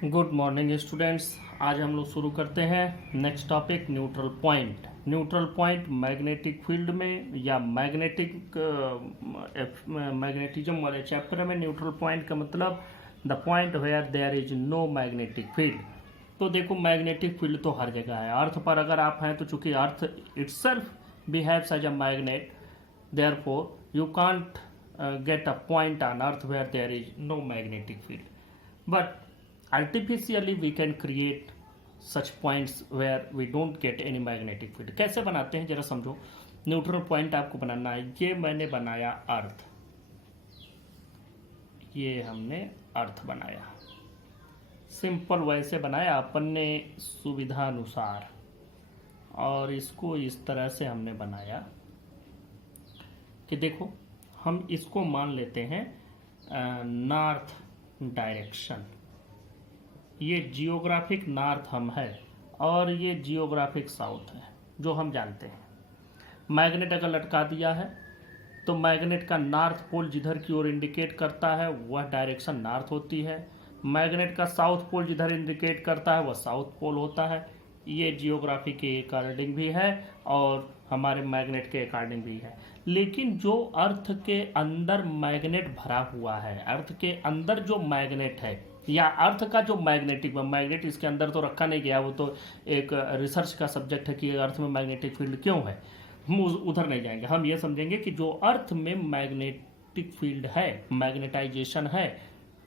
Good morning students. आज हम लोग शुरू करते हैं next topic neutral point. Neutral point magnetic field में या मैग्नेटिज्म वाले चैप्टर में न्यूट्रल पॉइंट का मतलब the point where there is no magnetic field. तो देखो मैग्नेटिक फील्ड तो हर जगह है। अर्थ पर अगर आप हैं तो चूंकि earth itself behaves as a magnet, therefore you can't get a point on earth where there is no magnetic field, but artificially we can create such points where we don't get any magnetic field। कैसे बनाते हैं जरा समझो। Neutral point आपको बनाना है। ये मैंने बनाया अर्थ, ये हमने अर्थ बनाया, सिंपल वैसे बनाया अपन ने सुविधा अनुसार, और इसको इस तरह से हमने बनाया कि देखो हम इसको मान लेते हैं नॉर्थ डायरेक्शन। ये जियोग्राफिक नॉर्थ हम है और ये जियोग्राफिक साउथ है जो हम जानते हैं। मैग्नेट अगर लटका दिया है तो मैग्नेट का नॉर्थ पोल जिधर की ओर इंडिकेट करता है वह डायरेक्शन नॉर्थ होती है। मैग्नेट का साउथ पोल जिधर इंडिकेट करता है वह साउथ पोल होता है। ये जियोग्राफी के अकॉर्डिंग भी है और हमारे मैग्नेट के अकॉर्डिंग भी है। लेकिन जो अर्थ के अंदर मैग्नेट भरा हुआ है, अर्थ के अंदर जो मैग्नेट है या अर्थ का जो मैग्नेट इसके अंदर तो रखा नहीं गया, वो तो एक रिसर्च का सब्जेक्ट है कि अर्थ में मैग्नेटिक फील्ड क्यों है। हम उधर नहीं जाएंगे। हम ये समझेंगे कि जो अर्थ में मैग्नेटिक फील्ड है, मैग्नेटाइजेशन है,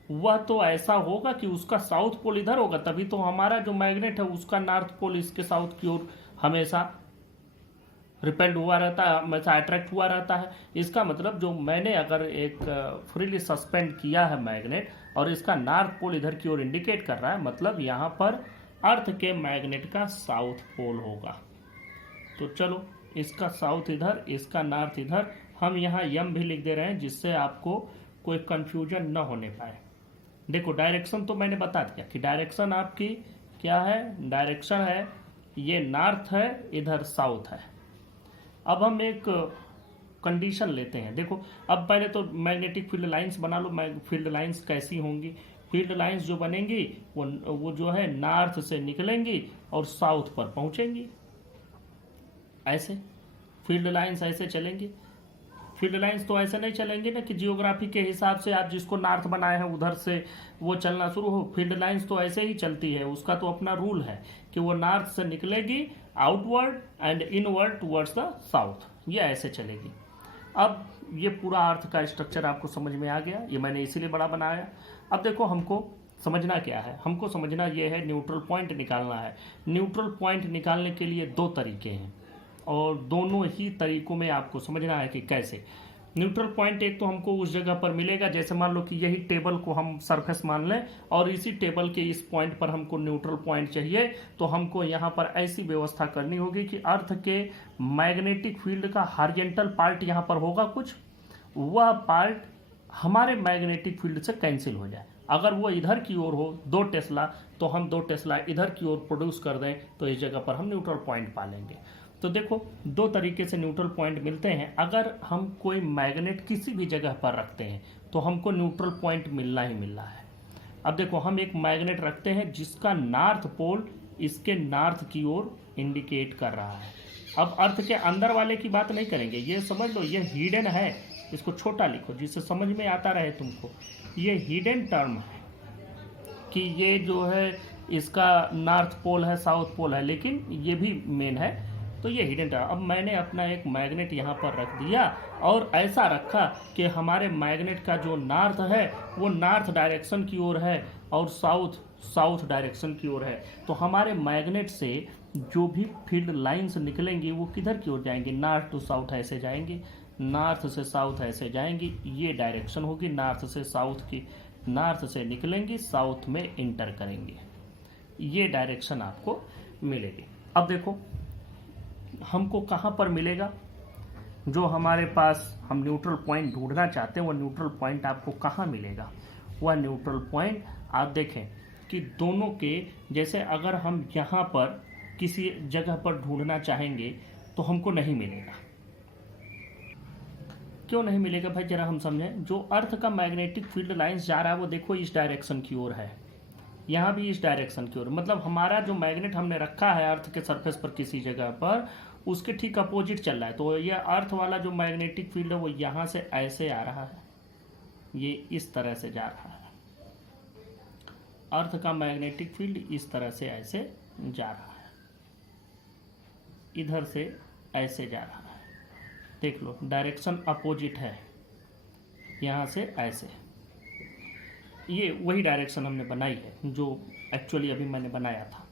वह तो ऐसा होगा कि उसका साउथ पोल इधर होगा, तभी तो हमारा जो मैग्नेट है उसका नॉर्थ पोल इसके साउथ की ओर हमेशा रिपेल्ड हुआ रहता है, हमेशा अट्रैक्ट हुआ रहता है। इसका मतलब जो मैंने अगर एक फ्रीली सस्पेंड किया है मैग्नेट और इसका नॉर्थ पोल इधर की ओर इंडिकेट कर रहा है, मतलब यहाँ पर अर्थ के मैग्नेट का साउथ पोल होगा। तो चलो इसका साउथ इधर, इसका नॉर्थ इधर, हम यहाँ यम भी लिख दे रहे हैं जिससे आपको कोई कंफ्यूजन न होने पाए। देखो डायरेक्शन तो मैंने बता दिया कि डायरेक्शन आपकी क्या है, डायरेक्शन है ये नॉर्थ है, इधर साउथ है। अब हम एक कंडीशन लेते हैं। देखो अब पहले तो मैग्नेटिक फील्ड लाइंस बना लो। फील्ड लाइंस कैसी होंगी? फील्ड लाइंस जो बनेंगी वो जो है नॉर्थ से निकलेंगी और साउथ पर पहुंचेंगी। ऐसे फील्ड लाइंस ऐसे चलेंगी। फील्ड लाइंस तो ऐसे नहीं चलेंगे ना कि जियोग्राफी के हिसाब से आप जिसको नॉर्थ बनाए हैं उधर से वो चलना शुरू हो। फील्ड लाइंस तो ऐसे ही चलती है, उसका तो अपना रूल है कि वो नॉर्थ से निकलेगी outward and inward towards the south, ये ऐसे चलेगी। अब ये पूरा अर्थ का स्ट्रक्चर आपको समझ में आ गया, ये मैंने इसीलिए बड़ा बनाया। अब देखो हमको समझना क्या है, हमको समझना ये है न्यूट्रल पॉइंट निकालना है। न्यूट्रल पॉइंट निकालने के लिए दो तरीके हैं और दोनों ही तरीकों में आपको समझना है कि कैसे। न्यूट्रल पॉइंट एक तो हमको उस जगह पर मिलेगा, जैसे मान लो कि यही टेबल को हम सरफेस मान लें और इसी टेबल के इस पॉइंट पर हमको न्यूट्रल पॉइंट चाहिए, तो हमको यहाँ पर ऐसी व्यवस्था करनी होगी कि अर्थ के मैग्नेटिक फील्ड का हॉरिजॉन्टल पार्ट यहाँ पर होगा कुछ, वह पार्ट हमारे मैग्नेटिक फील्ड से कैंसिल हो जाए। अगर वो इधर की ओर हो 2 टेस्ला, तो हम 2 टेस्ला इधर की ओर प्रोड्यूस कर दें, तो इस जगह पर हम न्यूट्रल पॉइंट पा लेंगे। तो देखो दो तरीके से न्यूट्रल पॉइंट मिलते हैं। अगर हम कोई मैग्नेट किसी भी जगह पर रखते हैं तो हमको न्यूट्रल पॉइंट मिलना ही मिलना है। अब देखो हम एक मैग्नेट रखते हैं जिसका नॉर्थ पोल इसके नॉर्थ की ओर इंडिकेट कर रहा है। अब अर्थ के अंदर वाले की बात नहीं करेंगे, ये समझ लो ये हिडन है, इसको छोटा लिखो जिससे समझ में आता रहे तुमको। ये हिडन टर्म है कि ये जो है इसका नॉर्थ पोल है, साउथ पोल है, लेकिन ये भी मेन है, तो ये हिडन टर्म। अब मैंने अपना एक मैग्नेट यहाँ पर रख दिया और ऐसा रखा कि हमारे मैग्नेट का जो नॉर्थ है वो नॉर्थ डायरेक्शन की ओर है और साउथ डायरेक्शन की ओर है। तो हमारे मैग्नेट से जो भी फील्ड लाइंस निकलेंगी वो किधर की ओर जाएंगी? नॉर्थ टू साउथ ऐसे जाएंगी, नॉर्थ से साउथ ऐसे जाएंगी। ये डायरेक्शन होगी नॉर्थ से साउथ की। नॉर्थ से निकलेंगी, साउथ में इंटर करेंगे, ये डायरेक्शन आपको मिलेगी। अब देखो हमको कहाँ पर मिलेगा? जो हमारे पास हम न्यूट्रल पॉइंट ढूंढना चाहते हैं वो न्यूट्रल पॉइंट आपको कहाँ मिलेगा? वह न्यूट्रल पॉइंट आप देखें कि दोनों के, जैसे अगर हम यहाँ पर किसी जगह पर ढूंढना चाहेंगे तो हमको नहीं मिलेगा। क्यों नहीं मिलेगा भाई, जरा हम समझें। जो अर्थ का मैग्नेटिक फील्ड लाइंस जा रहा है वो देखो इस डायरेक्शन की ओर है, यहाँ भी इस डायरेक्शन की ओर, मतलब हमारा जो मैग्नेट हमने रखा है अर्थ के सरफेस पर किसी जगह पर, उसके ठीक अपोजिट चल रहा है। तो ये अर्थ वाला जो मैग्नेटिक फील्ड है वो यहाँ से ऐसे आ रहा है, ये इस तरह से जा रहा है। अर्थ का मैग्नेटिक फील्ड इस तरह से ऐसे जा रहा है, इधर से ऐसे जा रहा है। देख लो डायरेक्शन अपोजिट है, यहाँ से ऐसे। ये वही डायरेक्शन हमने बनाई है जो एक्चुअली अभी मैंने बनाया था।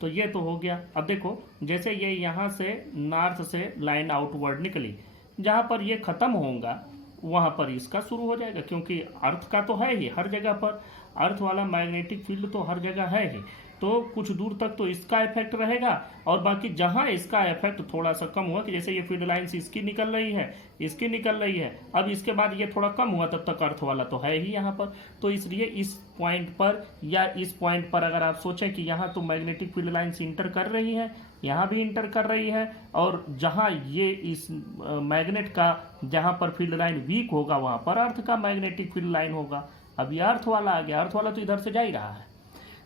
तो ये तो हो गया। अब देखो जैसे ये यहाँ से नॉर्थ से लाइन आउटवर्ड निकली, जहाँ पर ये ख़त्म होगा वहाँ पर इसका शुरू हो जाएगा, क्योंकि अर्थ का तो है ही हर जगह पर, अर्थ वाला मैग्नेटिक फील्ड तो हर जगह है ही। तो कुछ दूर तक तो इसका इफेक्ट रहेगा, और बाकी जहाँ इसका इफेक्ट थोड़ा सा कम हुआ, कि जैसे ये फील्ड लाइन्स इसकी निकल रही है, इसकी निकल रही है, अब इसके बाद ये थोड़ा कम हुआ, तब तक अर्थ वाला तो है ही यहाँ पर। तो इसलिए इस पॉइंट पर या इस पॉइंट पर अगर आप सोचें कि यहाँ तो मैग्नेटिक फील्ड लाइन्स इंटर कर रही है, यहाँ भी इंटर कर रही है, और जहाँ ये इस मैग्नेट का जहाँ पर फील्ड लाइन वीक होगा वहाँ पर अर्थ का मैग्नेटिक फील्ड लाइन होगा। अब ये अर्थ वाला आ गया, अर्थ वाला तो इधर से जा ही रहा है।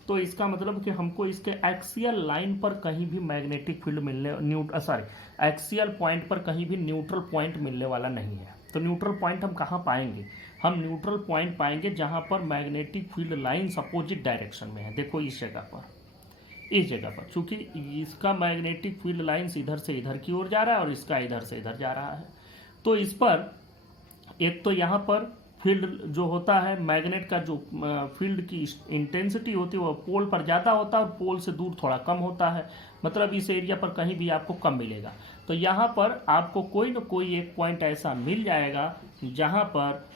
तो इसका मतलब कि हमको इसके एक्सियल लाइन पर कहीं भी मैग्नेटिक फील्ड मिलने एक्सियल पॉइंट पर कहीं भी न्यूट्रल पॉइंट मिलने वाला नहीं है। तो न्यूट्रल पॉइंट हम कहाँ पाएंगे? हम न्यूट्रल पॉइंट पाएंगे जहाँ पर magnetic field lines opposite direction में है। देखो इस जगह पर, इस जगह पर, चूंकि इसका मैग्नेटिक फील्ड लाइन्स इधर से इधर की ओर जा रहा है और इसका इधर से इधर जा रहा है। तो इस पर एक तो यहाँ पर फील्ड जो होता है, मैग्नेट का जो फील्ड की इंटेंसिटी होती है वो पोल पर ज़्यादा होता है और पोल से दूर थोड़ा कम होता है, मतलब इस एरिया पर कहीं भी आपको कम मिलेगा। तो यहाँ पर आपको कोई न कोई एक पॉइंट ऐसा मिल जाएगा जहाँ पर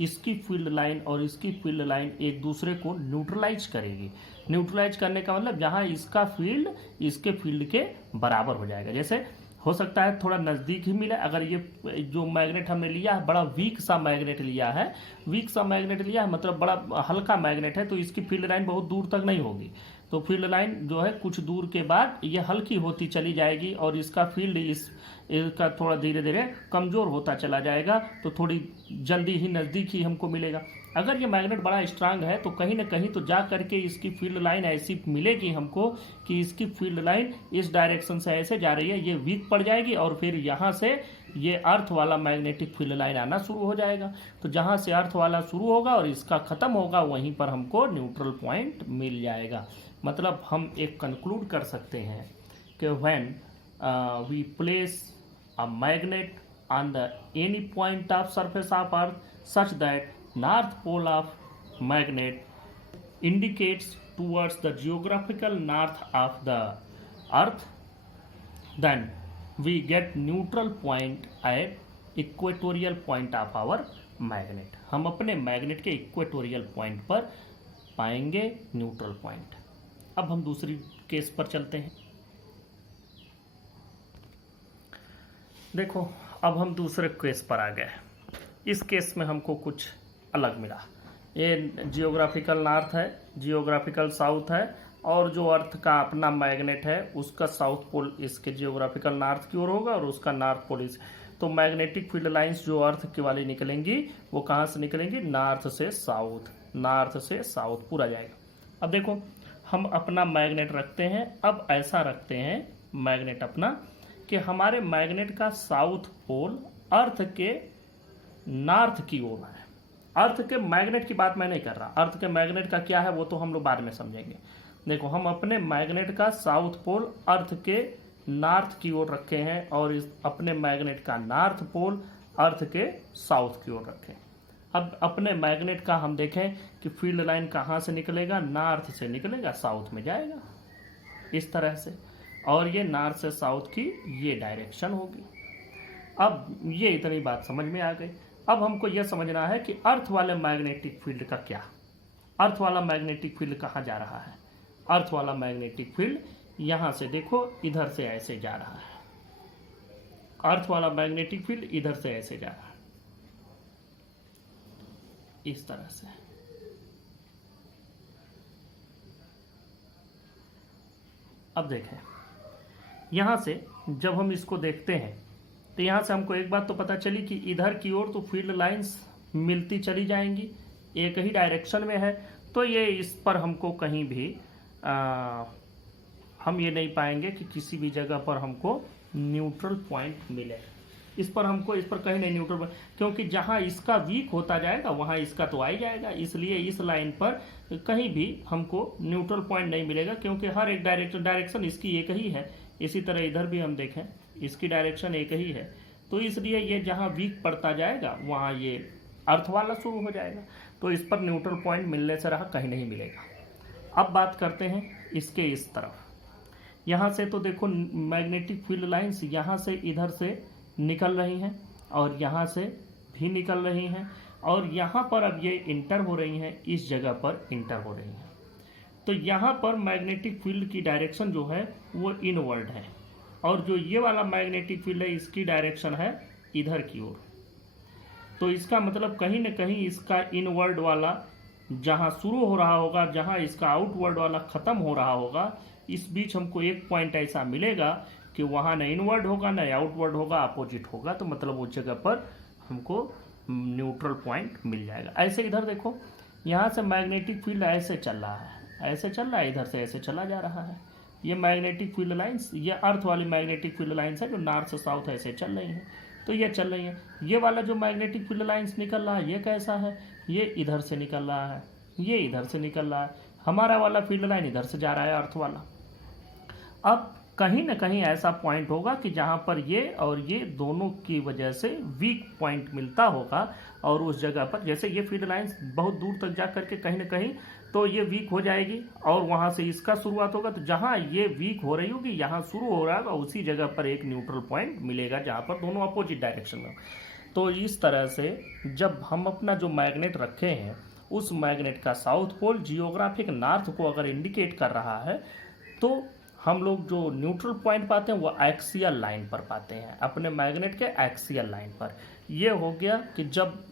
इसकी फील्ड लाइन और इसकी फील्ड लाइन एक दूसरे को न्यूट्रलाइज करेगी। न्यूट्रलाइज करने का मतलब जहाँ इसका फील्ड इसके फील्ड के बराबर हो जाएगा। जैसे हो सकता है थोड़ा नज़दीक ही मिले, अगर ये जो मैग्नेट हमने लिया है बड़ा वीक सा मैग्नेट लिया है, वीक सा मैग्नेट लिया है मतलब बड़ा हल्का मैग्नेट है, तो इसकी फील्ड लाइन बहुत दूर तक नहीं होगी। तो फील्ड लाइन जो है कुछ दूर के बाद ये हल्की होती चली जाएगी और इसका फील्ड इसका थोड़ा धीरे धीरे कमज़ोर होता चला जाएगा, तो थोड़ी जल्दी ही नज़दीक ही हमको मिलेगा। अगर ये मैग्नेट बड़ा स्ट्रांग है तो कहीं ना कहीं तो जा करके इसकी फील्ड लाइन ऐसी मिलेगी हमको कि इसकी फील्ड लाइन इस डायरेक्शन से ऐसे जा रही है, ये वीक पड़ जाएगी और फिर यहाँ से ये अर्थ वाला मैग्नेटिक फील्ड लाइन आना शुरू हो जाएगा। तो जहाँ से अर्थ वाला शुरू होगा और इसका ख़त्म होगा वहीं पर हमको न्यूट्रल पॉइंट मिल जाएगा। मतलब हम एक कंक्लूड कर सकते हैं कि when we place a magnet on the any point of surface of earth such that north pole of magnet indicates towards the geographical north of the earth, then we get neutral point at equatorial point of our magnet। हम अपने magnet के equatorial point पर पाएंगे neutral point. अब हम दूसरी case पर चलते हैं। देखो अब हम दूसरे केस पर आ गए। इस केस में हमको कुछ अलग मिला। ये जियोग्राफिकल नॉर्थ है, जियोग्राफिकल साउथ है, और जो अर्थ का अपना मैग्नेट है उसका साउथ पोल इसके जियोग्राफिकल नॉर्थ की ओर होगा और उसका नॉर्थ पोल इस। तो मैग्नेटिक फील्ड लाइंस जो अर्थ के वाली निकलेंगी वो कहाँ से निकलेंगी? नॉर्थ से साउथ, नॉर्थ से साउथ पूरा जाएगा। अब देखो हम अपना मैग्नेट रखते हैं, अब ऐसा रखते हैं मैग्नेट अपना कि हमारे मैग्नेट का साउथ पोल अर्थ के नॉर्थ की ओर है। अर्थ के मैग्नेट की बात मैं नहीं कर रहा, अर्थ के मैग्नेट का क्या है वो तो हम लोग बाद में समझेंगे। देखो हम अपने मैग्नेट का साउथ पोल अर्थ के नॉर्थ की ओर रखे हैं और इस अपने मैग्नेट का नॉर्थ पोल अर्थ के साउथ की ओर रखें। अब अपने मैग्नेट का हम देखें कि फील्ड लाइन कहाँ से निकलेगा? नॉर्थ से निकलेगा, साउथ में जाएगा इस तरह से, और ये नॉर्थ से साउथ की ये डायरेक्शन होगी। अब ये इतनी बात समझ में आ गई। अब हमको यह समझना है कि अर्थ वाले मैग्नेटिक फील्ड का क्या, अर्थ वाला मैग्नेटिक फील्ड कहाँ जा रहा है? अर्थ वाला मैग्नेटिक फील्ड यहाँ से देखो इधर से ऐसे जा रहा है, अर्थ वाला मैग्नेटिक फील्ड इधर से ऐसे जा रहा है इस तरह से। अब देखें यहाँ से जब हम इसको देखते हैं तो यहाँ से हमको एक बात तो पता चली कि इधर की ओर तो फील्ड लाइंस मिलती चली जाएंगी, एक ही डायरेक्शन में है। तो ये इस पर हमको कहीं भी हम ये नहीं पाएंगे कि किसी भी जगह पर हमको न्यूट्रल पॉइंट मिले। इस पर कहीं नहीं न्यूट्रल पॉइंट, क्योंकि जहाँ इसका वीक होता जाएगा वहाँ इसका तो आ ही जाएगा। इसलिए इस लाइन पर कहीं भी हमको न्यूट्रल पॉइंट नहीं मिलेगा, क्योंकि हर एक डायरेक्शन इसकी एक ही है। इसी तरह इधर भी हम देखें, इसकी डायरेक्शन एक ही है, तो इसलिए ये जहाँ वीक पड़ता जाएगा वहाँ ये अर्थ वाला शुरू हो जाएगा। तो इस पर न्यूट्रल पॉइंट मिलने से रहा, कहीं नहीं मिलेगा। अब बात करते हैं इसके इस तरफ। यहाँ से तो देखो मैग्नेटिक फील्ड लाइंस यहाँ से इधर से निकल रही हैं और यहाँ से भी निकल रही हैं, और यहाँ पर अब ये इंटर हो रही हैं, इस जगह पर इंटर हो रही हैं। तो यहाँ पर मैग्नेटिक फील्ड की डायरेक्शन जो है वो इनवर्ड है, और जो ये वाला मैग्नेटिक फील्ड है इसकी डायरेक्शन है इधर की ओर। तो इसका मतलब कहीं ना कहीं इसका इनवर्ड वाला जहाँ शुरू हो रहा होगा, जहाँ इसका आउटवर्ड वाला ख़त्म हो रहा होगा, इस बीच हमको एक पॉइंट ऐसा मिलेगा कि वहाँ न इनवर्ड होगा न आउटवर्ड होगा, अपोजिट होगा। तो मतलब उस जगह पर हमको न्यूट्रल पॉइंट मिल जाएगा। ऐसे इधर देखो, यहाँ से मैग्नेटिक फील्ड ऐसे चल रहा है, ऐसे चल रहा है, इधर से ऐसे चला जा रहा है। ये मैग्नेटिक फील्ड लाइंस, ये अर्थ वाली मैग्नेटिक फील्ड लाइंस है जो नॉर्थ से साउथ ऐसे चल रही हैं। तो ये चल रही है। ये वाला जो मैग्नेटिक फील्ड लाइंस निकल रहा है ये कैसा है, ये इधर से निकल रहा है, ये इधर से निकल रहा है। हमारा वाला फील्ड लाइन इधर से जा रहा है, अर्थ वाला। अब कहीं ना कहीं ऐसा पॉइंट होगा कि जहाँ पर ये और ये दोनों की वजह से वीक पॉइंट मिलता होगा, और उस जगह पर जैसे ये फील्ड लाइंस बहुत दूर तक जा करके कहीं ना कहीं तो ये वीक हो जाएगी, और वहाँ से इसका शुरुआत होगा। तो जहाँ ये वीक हो रही होगी, यहाँ शुरू हो रहा होगा, उसी जगह पर एक न्यूट्रल पॉइंट मिलेगा जहाँ पर दोनों अपोजिट डायरेक्शन में। तो इस तरह से जब हम अपना जो मैग्नेट रखे हैं उस मैग्नेट का साउथ पोल जियोग्राफिक नॉर्थ को अगर इंडिकेट कर रहा है, तो हम लोग जो न्यूट्रल पॉइंट पाते हैं वो एक्सियल लाइन पर पाते हैं, अपने मैग्नेट के एक्सियल लाइन पर। ये हो गया कि जब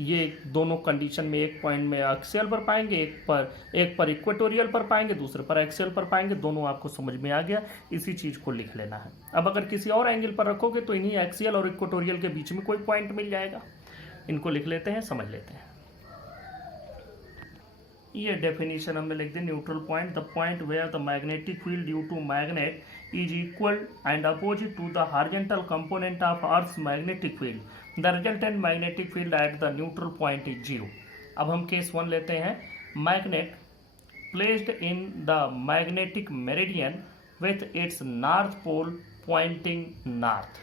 ये दोनों कंडीशन में एक पॉइंट में एक्सियल पर पाएंगे, एक पर इक्वेटोरियल पर पाएंगे, दूसरे पर एक्सियल पर पाएंगे। दोनों आपको समझ में आ गया, इसी चीज़ को लिख लेना है। अब अगर किसी और एंगल पर रखोगे तो इन्हीं एक्सियल और इक्वेटोरियल के बीच में कोई पॉइंट मिल जाएगा। इनको लिख लेते हैं, समझ लेते हैं। ये डेफिनेशन हमने लिख दी। Neutral point, the point where the magnetic field due to magnet is equal and opposite to the horizontal component of Earth's magnetic field. The resultant magnetic field at the neutral point is 0. अब हम case 1 लेते हैं। Magnet placed in the magnetic meridian with its north pole pointing north.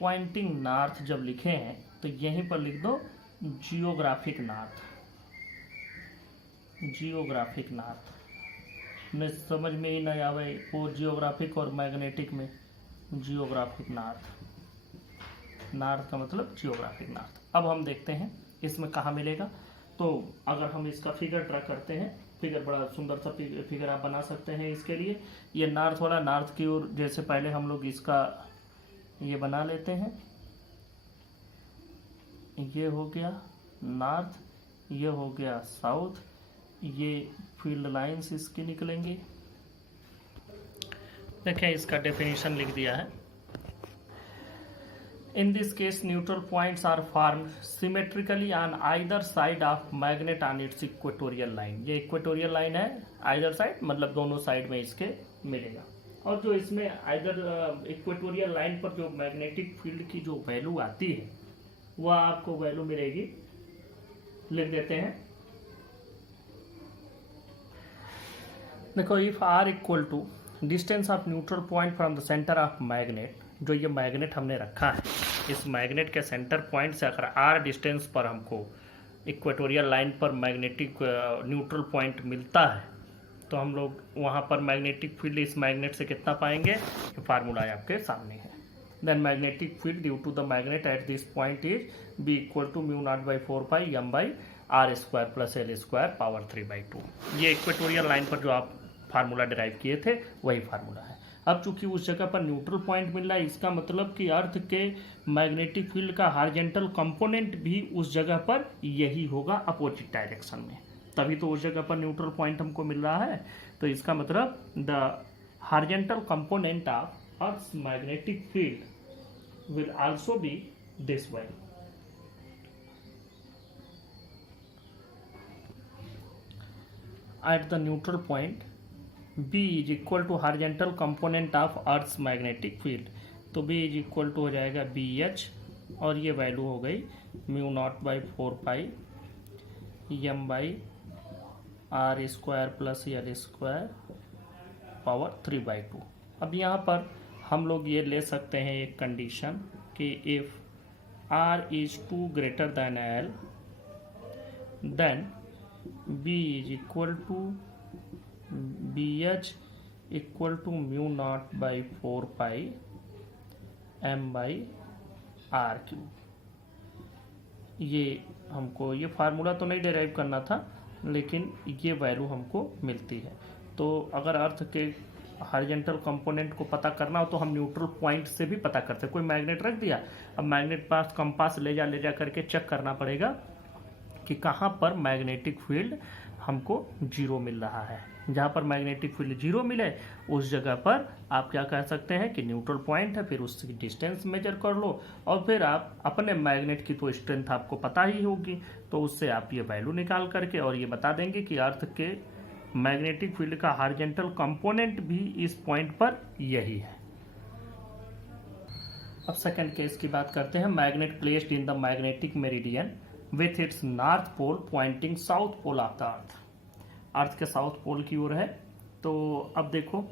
Pointing north जब लिखे हैं तो यहीं पर लिख दो जियोग्राफिक नॉर्थ। जियोग्राफिक नॉर्थ में समझ में ही नहीं आवे वो जियोग्राफिक और मैग्नेटिक में। जियोग्राफिक नॉर्थ, नॉर्थ का मतलब जियोग्राफिक नॉर्थ। अब हम देखते हैं इसमें कहाँ मिलेगा। तो अगर हम इसका फिगर ड्रा करते हैं, फिगर बड़ा सुंदर सा फिगर आप बना सकते हैं इसके लिए। ये नॉर्थ वाला, नॉर्थ की ओर जैसे पहले हम लोग इसका ये बना लेते हैं, ये हो गया नॉर्थ, ये हो गया साउथ, ये फील्ड लाइंस इसकी निकलेंगी। देखें इसका डेफिनेशन लिख दिया है। In this case neutral points are formed symmetrically on either side of magnet on its equatorial line. ये इक्वेटोरियल लाइन है, आइदर साइड मतलब दोनों साइड में इसके मिलेगा। और जो इसमें आइदर इक्वेटोरियल लाइन पर जो मैग्नेटिक फील्ड की जो वैल्यू आती है वह आपको वैल्यू मिलेगी, लिख देते हैं। देखो, if R equal to distance of neutral point from the centre of magnet, जो ये मैग्नेट हमने रखा है इस मैग्नेट के सेंटर पॉइंट से अगर आर डिस्टेंस पर हमको इक्वेटोरियल लाइन पर मैग्नेटिक न्यूट्रल पॉइंट मिलता है, तो हम लोग वहाँ पर मैग्नेटिक फील्ड इस मैग्नेट से कितना पाएंगे, ये फार्मूला आपके सामने है। Then magnetic field due to the magnet at this point is be equal to μ0/4πm/r² + l² power 3/2। ये इक्वेटोरियल लाइन पर जो आप फार्मूला डिराइव किए थे वही फार्मूला है। अब चूंकि उस जगह पर न्यूट्रल पॉइंट मिल रहा है, इसका मतलब कि अर्थ के मैग्नेटिक फील्ड का हॉरिजॉन्टल कंपोनेंट भी उस जगह पर यही होगा, अपोजिट डायरेक्शन में, तभी तो उस जगह पर न्यूट्रल पॉइंट हमको मिल रहा है। तो इसका मतलब the horizontal component of earth's magnetic field will also be this way. At the neutral point B is equal to horizontal component of earth's magnetic field. तो B इज इक्वल टू हो जाएगा BH और ये value हो गई mu naught by 4 m by R square plus L square power 3/2। अब यहाँ पर हम लोग ये ले सकते हैं एक कंडीशन कि if R is to greater than L then B is equal to BH equal to mu naught by 4 m by R cube. ये हमको ये फार्मूला तो नहीं डिराइव करना था, लेकिन ये वैल्यू हमको मिलती है। तो अगर अर्थ के हॉरिजॉन्टल कंपोनेंट को पता करना हो तो हम न्यूट्रल पॉइंट से भी पता करते हैं। कोई मैग्नेट रख दिया, अब मैग्नेट पास कंपास ले जा करके चेक करना पड़ेगा कि कहाँ पर मैग्नेटिक फील्ड हमको जीरो मिल रहा है। जहाँ पर मैग्नेटिक फील्ड जीरो मिले उस जगह पर आप क्या कह सकते हैं कि न्यूट्रल पॉइंट है, फिर उसकी डिस्टेंस मेजर कर लो और फिर आप अपने मैग्नेट की तो स्ट्रेंथ आपको पता ही होगी, तो उससे आप ये वैल्यू निकाल करके और ये बता देंगे कि अर्थ के मैग्नेटिक फील्ड का हॉरिजॉन्टल कंपोनेंट भी इस पॉइंट पर यही है। अब सेकंड केस की बात करते हैं। Magnet placed in the magnetic meridian with its north pole pointing south pole of the earth. Earth के साउथ पोल की ओर है। तो अब देखो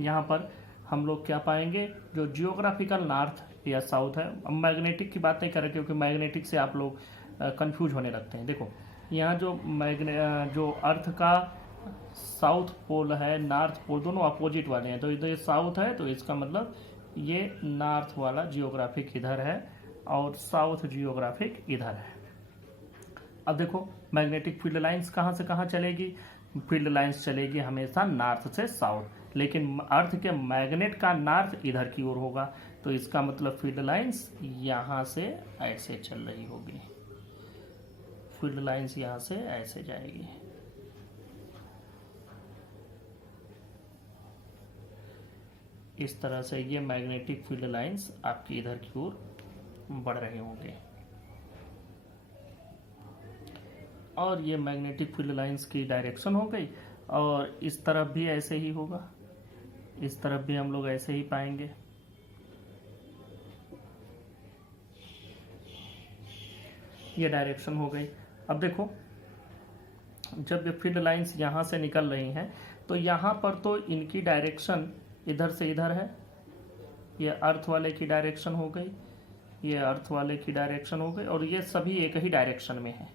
यहाँ पर हम लोग क्या पाएंगे, जो जियोग्राफिकल नॉर्थ या साउथ है। अब मैग्नेटिक की बात नहीं कर रहे क्योंकि मैग्नेटिक से आप लोग कंफ्यूज होने लगते हैं। देखो यहाँ जो अर्थ का साउथ पोल है, नॉर्थ पोल, दोनों अपोजिट वाले हैं। तो इधर साउथ है तो इसका मतलब ये नॉर्थ वाला जियोग्राफिक इधर है और साउथ जियोग्राफिक इधर है। अब देखो मैग्नेटिक फील्ड लाइंस कहाँ से कहाँ चलेगी, फील्ड लाइंस चलेगी हमेशा नॉर्थ से साउथ, लेकिन अर्थ के मैग्नेट का नॉर्थ इधर की ओर होगा। तो इसका मतलब फील्ड लाइंस यहाँ से ऐसे चल रही होगी, फील्ड लाइंस यहाँ से ऐसे जाएगी। इस तरह से ये मैग्नेटिक फील्ड लाइंस आपकी इधर की ओर बढ़ रहे होंगे और ये मैग्नेटिक फील्ड लाइंस की डायरेक्शन हो गई। और इस तरफ भी ऐसे ही होगा, इस तरफ भी हम लोग ऐसे ही पाएंगे। ये डायरेक्शन हो गई। अब देखो जब ये फील्ड लाइंस यहाँ से निकल रही हैं तो यहाँ पर तो इनकी डायरेक्शन इधर से इधर है, ये अर्थ वाले की डायरेक्शन हो गई, ये अर्थ वाले की डायरेक्शन हो गई और ये सभी एक ही डायरेक्शन में है।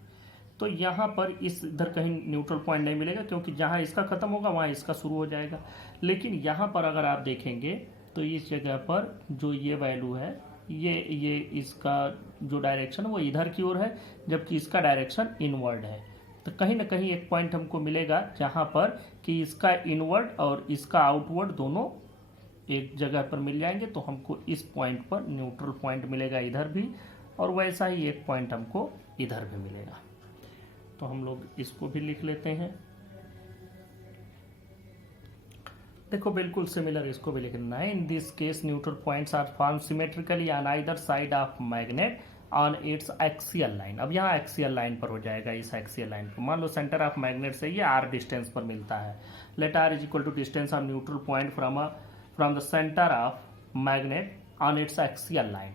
तो यहाँ पर इस इधर कहीं न्यूट्रल पॉइंट नहीं मिलेगा क्योंकि जहाँ इसका खत्म होगा वहाँ इसका शुरू हो जाएगा। लेकिन यहाँ पर अगर आप देखेंगे तो इस जगह पर जो ये वैल्यू है, ये इसका जो डायरेक्शन वो इधर की ओर है, जबकि इसका डायरेक्शन इनवर्ड है। तो कहीं ना कहीं एक पॉइंट हमको मिलेगा जहाँ पर कि इसका इनवर्ड और इसका आउटवर्ड दोनों एक जगह पर मिल जाएंगे। तो हमको इस पॉइंट पर न्यूट्रल पॉइंट मिलेगा इधर भी, और वैसा ही एक पॉइंट हमको इधर भी मिलेगा। तो हम लोग इसको भी लिख लेते हैं। देखो बिल्कुल सिमिलर इसको भी लिखना है। In this case neutral points are form symmetrically on either side of magnet on its axial line. अब यहाँ एक्सियल लाइन पर हो जाएगा, इस एक्सियल लाइन पर मान लो सेंटर ऑफ मैग्नेट से ये आर डिस्टेंस पर मिलता है। Let R is equal to distance of neutral point from the centre of magnet on its axial line.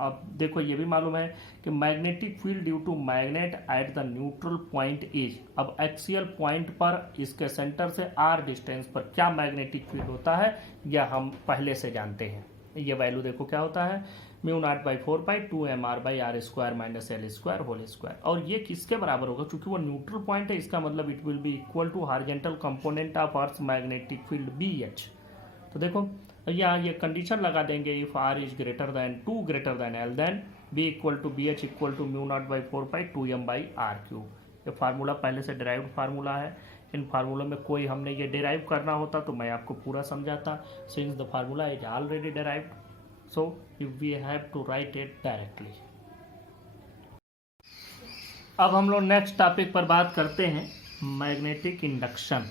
अब देखो ये भी मालूम है कि magnetic field due to magnet at the neutral point is. अब एक्सियल पॉइंट पर इसके सेंटर से आर डिस्टेंस पर क्या मैग्नेटिक फील्ड होता है यह हम पहले से जानते हैं। ये वैल्यू देखो क्या होता है, mu naught by 4 2 mr/r² minus L square whole square. और ये किसके बराबर होगा, क्योंकि वो न्यूट्रल पॉइंट है, इसका मतलब it will be equal to horizontal component of earth magnetic field BH। तो देखो यहाँ ये कंडीशन लगा देंगे, if r is greater than 2 greater than L then B equal to BH equal to mu naught by 4 2 m/r³। ये formula पहले से derived formula है। इन फार्मूला में कोई हमने ये डिराइव करना होता तो मैं आपको पूरा समझाता। Since the formula is already derived so we have to write it directly. अब हम लोग नेक्स्ट टॉपिक पर बात करते हैं, मैग्नेटिक इंडक्शन।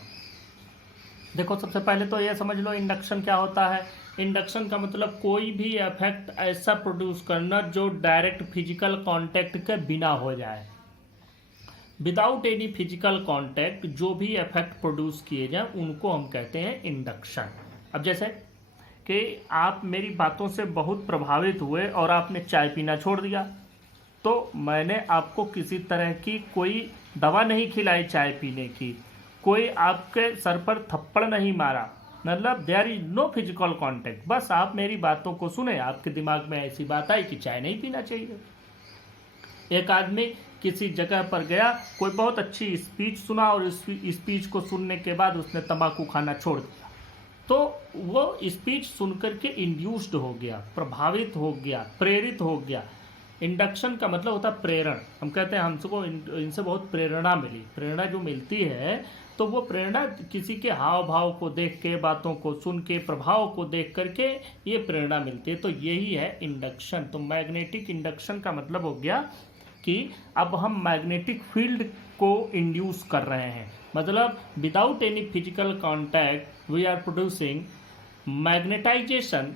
देखो सबसे पहले तो ये समझ लो इंडक्शन क्या होता है। इंडक्शन का मतलब कोई भी इफेक्ट ऐसा प्रोड्यूस करना जो डायरेक्ट फिजिकल कांटेक्ट के बिना हो जाए। विदाउट एनी फिजिकल कांटेक्ट जो भी इफेक्ट प्रोड्यूस किए जाए उनको हम कहते हैं इंडक्शन। अब जैसे कि आप मेरी बातों से बहुत प्रभावित हुए और आपने चाय पीना छोड़ दिया, तो मैंने आपको किसी तरह की कोई दवा नहीं खिलाई चाय पीने की, कोई आपके सर पर थप्पड़ नहीं मारा, मतलब there is no physical contact, बस आप मेरी बातों को सुने, आपके दिमाग में ऐसी बात आई कि चाय नहीं पीना चाहिए। एक आदमी किसी जगह पर गया, कोई बहुत अच्छी स्पीच सुना और उस स्पीच को सुनने के बाद उसने तंबाकू खाना छोड़ दिया, तो वो स्पीच सुनकर के इंड्यूस्ड हो गया, प्रभावित हो गया, प्रेरित हो गया। इंडक्शन का मतलब होता है प्रेरण। हम कहते हैं हमको इनसे बहुत प्रेरणा मिली। प्रेरणा जो मिलती है तो वो प्रेरणा किसी के हाव भाव को देख के, बातों को सुन के, प्रभाव को देख करके ये प्रेरणा मिलती है। तो यही है इंडक्शन। तो मैग्नेटिक इंडक्शन का मतलब हो गया कि अब हम मैग्नेटिक फील्ड को इंड्यूस कर रहे हैं, मतलब without any physical contact we are producing magnetization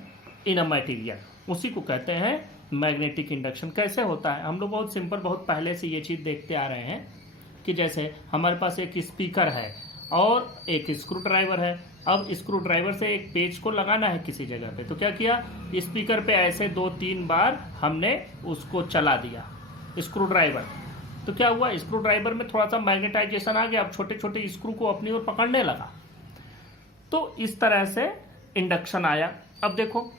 in a material. उसी को कहते हैं मैग्नेटिक इंडक्शन। कैसे होता है? हम लोग बहुत सिंपल, बहुत पहले से ये चीज़ देखते आ रहे हैं कि जैसे हमारे पास एक स्पीकर है और एक स्क्रू ड्राइवर है। अब स्क्रू ड्राइवर से एक पेज को लगाना है किसी जगह पे, तो क्या किया, स्पीकर पे ऐसे 2-3 बार हमने उसको चला दिया स्क्रू ड्राइवर, तो क्या हुआ, स्क्रू ड्राइवर में थोड़ा सा मैग्नेटाइजेशन आ गया, अब छोटे छोटे स्क्रू को अपनी ओर पकड़ने लगा। तो इस तरह से इंडक्शन आया। अब देखो,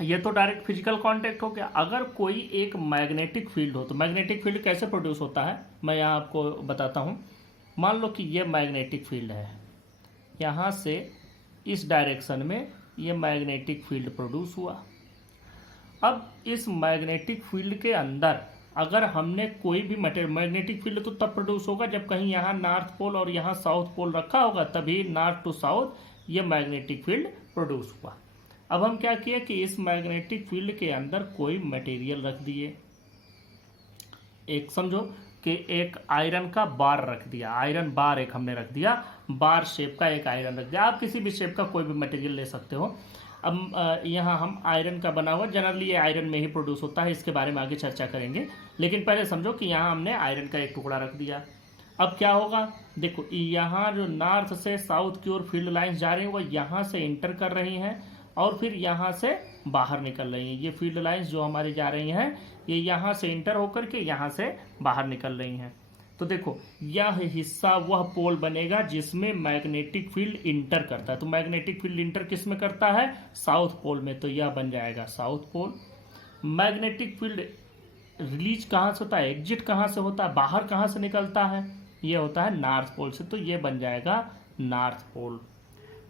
ये तो डायरेक्ट फिजिकल कांटेक्ट हो गया। अगर कोई एक मैग्नेटिक फील्ड हो, तो मैग्नेटिक फील्ड कैसे प्रोड्यूस होता है मैं यहाँ आपको बताता हूँ। मान लो कि ये मैग्नेटिक फील्ड है, यहाँ से इस डायरेक्शन में ये मैग्नेटिक फील्ड प्रोड्यूस हुआ। अब इस मैग्नेटिक फील्ड के अंदर अगर हमने कोई भी मटेरियल, मैग्नेटिक फील्ड तो तब प्रोड्यूस होगा जब कहीं यहाँ नॉर्थ पोल और यहाँ साउथ पोल रखा होगा, तभी नॉर्थ टू साउथ ये मैग्नेटिक फील्ड प्रोड्यूस हुआ। अब हम क्या किए कि इस मैग्नेटिक फील्ड के अंदर कोई मटेरियल रख दिए। एक समझो कि एक आयरन का बार रख दिया, आयरन बार एक हमने रख दिया, बार शेप का एक आयरन रख दिया। आप किसी भी शेप का कोई भी मटेरियल ले सकते हो। अब यहाँ हम आयरन का बना हुआ, जनरली ये आयरन में ही प्रोड्यूस होता है, इसके बारे में आगे चर्चा करेंगे। लेकिन पहले समझो कि यहाँ हमने आयरन का एक टुकड़ा रख दिया। अब क्या होगा, देखो यहाँ जो नॉर्थ से साउथ की ओर फील्ड लाइंस जा रही हैं वो यहाँ से इंटर कर रही हैं और फिर यहाँ से बाहर निकल रही हैं। ये फील्ड लाइंस जो हमारी जा रही हैं ये यहाँ से इंटर होकर के यहाँ से बाहर निकल रही हैं। तो देखो, यह हिस्सा वह पोल बनेगा जिसमें मैग्नेटिक फील्ड इंटर करता है। तो मैग्नेटिक फील्ड इंटर किस में करता है, साउथ पोल में, तो यह बन जाएगा south pole. Magnetic field release कहाँ से होता है, एग्जिट कहाँ से होता है, बाहर कहाँ से निकलता है, ये होता है नॉर्थ पोल से, तो ये बन जाएगा नॉर्थ पोल।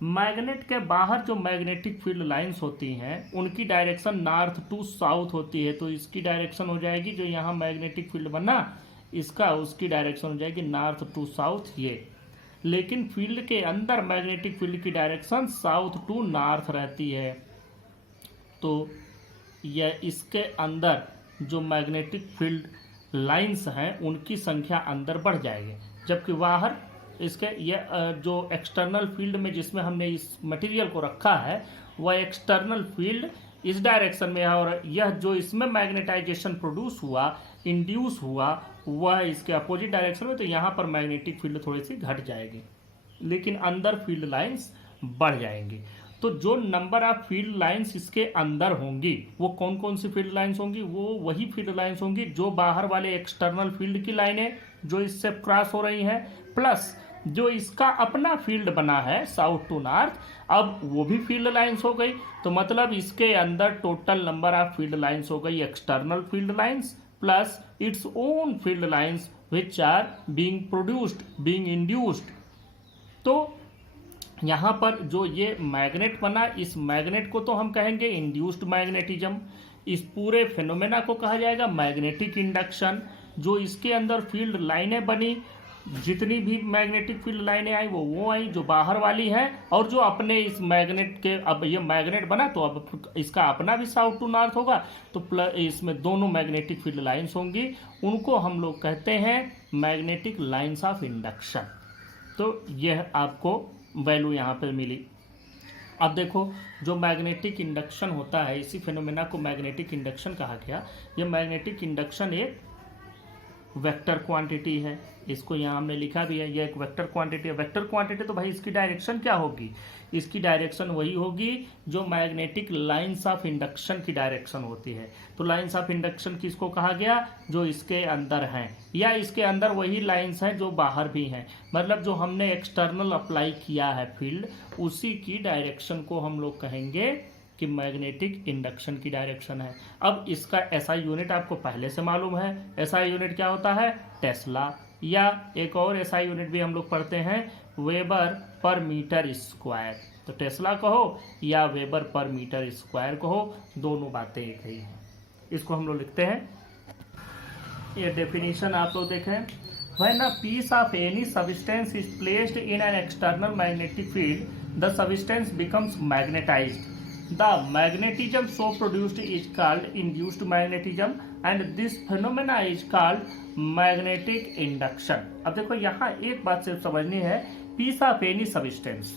मैग्नेट के बाहर जो मैग्नेटिक फील्ड लाइंस होती हैं उनकी डायरेक्शन नॉर्थ टू साउथ होती है, तो इसकी डायरेक्शन हो जाएगी, जो यहाँ मैग्नेटिक फील्ड बना इसका, उसकी डायरेक्शन हो जाएगी नॉर्थ टू साउथ ये। लेकिन फील्ड के अंदर मैग्नेटिक फील्ड की डायरेक्शन साउथ टू नॉर्थ रहती है, तो यह इसके अंदर जो मैग्नेटिक फील्ड लाइंस हैं उनकी संख्या अंदर बढ़ जाएगी, जबकि बाहर इसके ये जो एक्सटर्नल फील्ड में जिसमें हमने इस मटेरियल को रखा है वह एक्सटर्नल फील्ड इस डायरेक्शन में है और यह जो इसमें मैग्नेटाइजेशन प्रोड्यूस हुआ, इंड्यूस हुआ, वह इसके अपोजिट डायरेक्शन में, तो यहाँ पर मैग्नेटिक फील्ड थोड़ी सी घट जाएगी लेकिन अंदर फील्ड लाइंस बढ़ जाएंगी। तो जो नंबर ऑफ फील्ड लाइंस इसके अंदर होंगी वो कौन कौन सी फील्ड लाइंस होंगी, वो वही फील्ड लाइंस होंगी जो बाहर वाले एक्सटर्नल फील्ड की लाइनें जो इससे क्रॉस हो रही हैं, प्लस जो इसका अपना फील्ड बना है साउथ टू नॉर्थ, अब वो भी फील्ड लाइंस हो गई। तो मतलब इसके अंदर total number of field lines हो गई external field lines plus its own field lines which are being produced, being induced. तो यहाँ पर जो ये मैग्नेट बना, इस मैग्नेट को तो हम कहेंगे इंड्यूस्ड मैग्नेटिज्म। इस पूरे फिनोमेना को कहा जाएगा मैग्नेटिक इंडक्शन। जो इसके अंदर फील्ड लाइनें बनी, जितनी भी मैग्नेटिक फील्ड लाइनें आई वो आई जो बाहर वाली हैं, और जो अपने इस मैग्नेट के, अब ये मैग्नेट बना तो अब इसका अपना भी साउथ टू नॉर्थ होगा, तो प्लस इसमें दोनों मैग्नेटिक फील्ड लाइंस होंगी, उनको हम लोग कहते हैं मैग्नेटिक लाइंस ऑफ इंडक्शन। तो यह आपको वैल्यू यहाँ पर मिली। अब देखो, जो मैग्नेटिक इंडक्शन होता है, इसी फिनोमेना को मैग्नेटिक इंडक्शन कहा गया। यह मैग्नेटिक इंडक्शन एक वेक्टर क्वांटिटी है, इसको यहाँ हमने लिखा भी है, ये एक वेक्टर क्वांटिटी है। वेक्टर क्वांटिटी तो भाई इसकी डायरेक्शन क्या होगी, इसकी डायरेक्शन वही होगी जो मैग्नेटिक लाइंस ऑफ इंडक्शन की डायरेक्शन होती है। तो लाइंस ऑफ इंडक्शन किसको कहा गया, जो इसके अंदर हैं, या इसके अंदर वही लाइंस हैं जो बाहर भी हैं, मतलब जो हमने एक्सटर्नल अप्लाई किया है फील्ड, उसी की डायरेक्शन को हम लोग कहेंगे कि मैग्नेटिक इंडक्शन की डायरेक्शन है। अब इसका एसआई यूनिट आपको पहले से मालूम है, एसआई यूनिट क्या होता है, टेस्ला, या एक और एसआई यूनिट भी हम लोग पढ़ते हैं, वेबर पर मीटर स्क्वायर। तो टेस्ला कहो या वेबर पर मीटर स्क्वायर कहो, दोनों बातें एक ही हैं। इसको हम लोग लिखते हैं, ये डेफिनेशन आप लोग देखें, when a piece of any substance is placed in an external magnetic field, the substance becomes magnetized. The magnetism so produced is called induced magnetism and this phenomena is called magnetic induction. अब देखो यहाँ एक बात सिर्फ समझनी है, piece of any substance,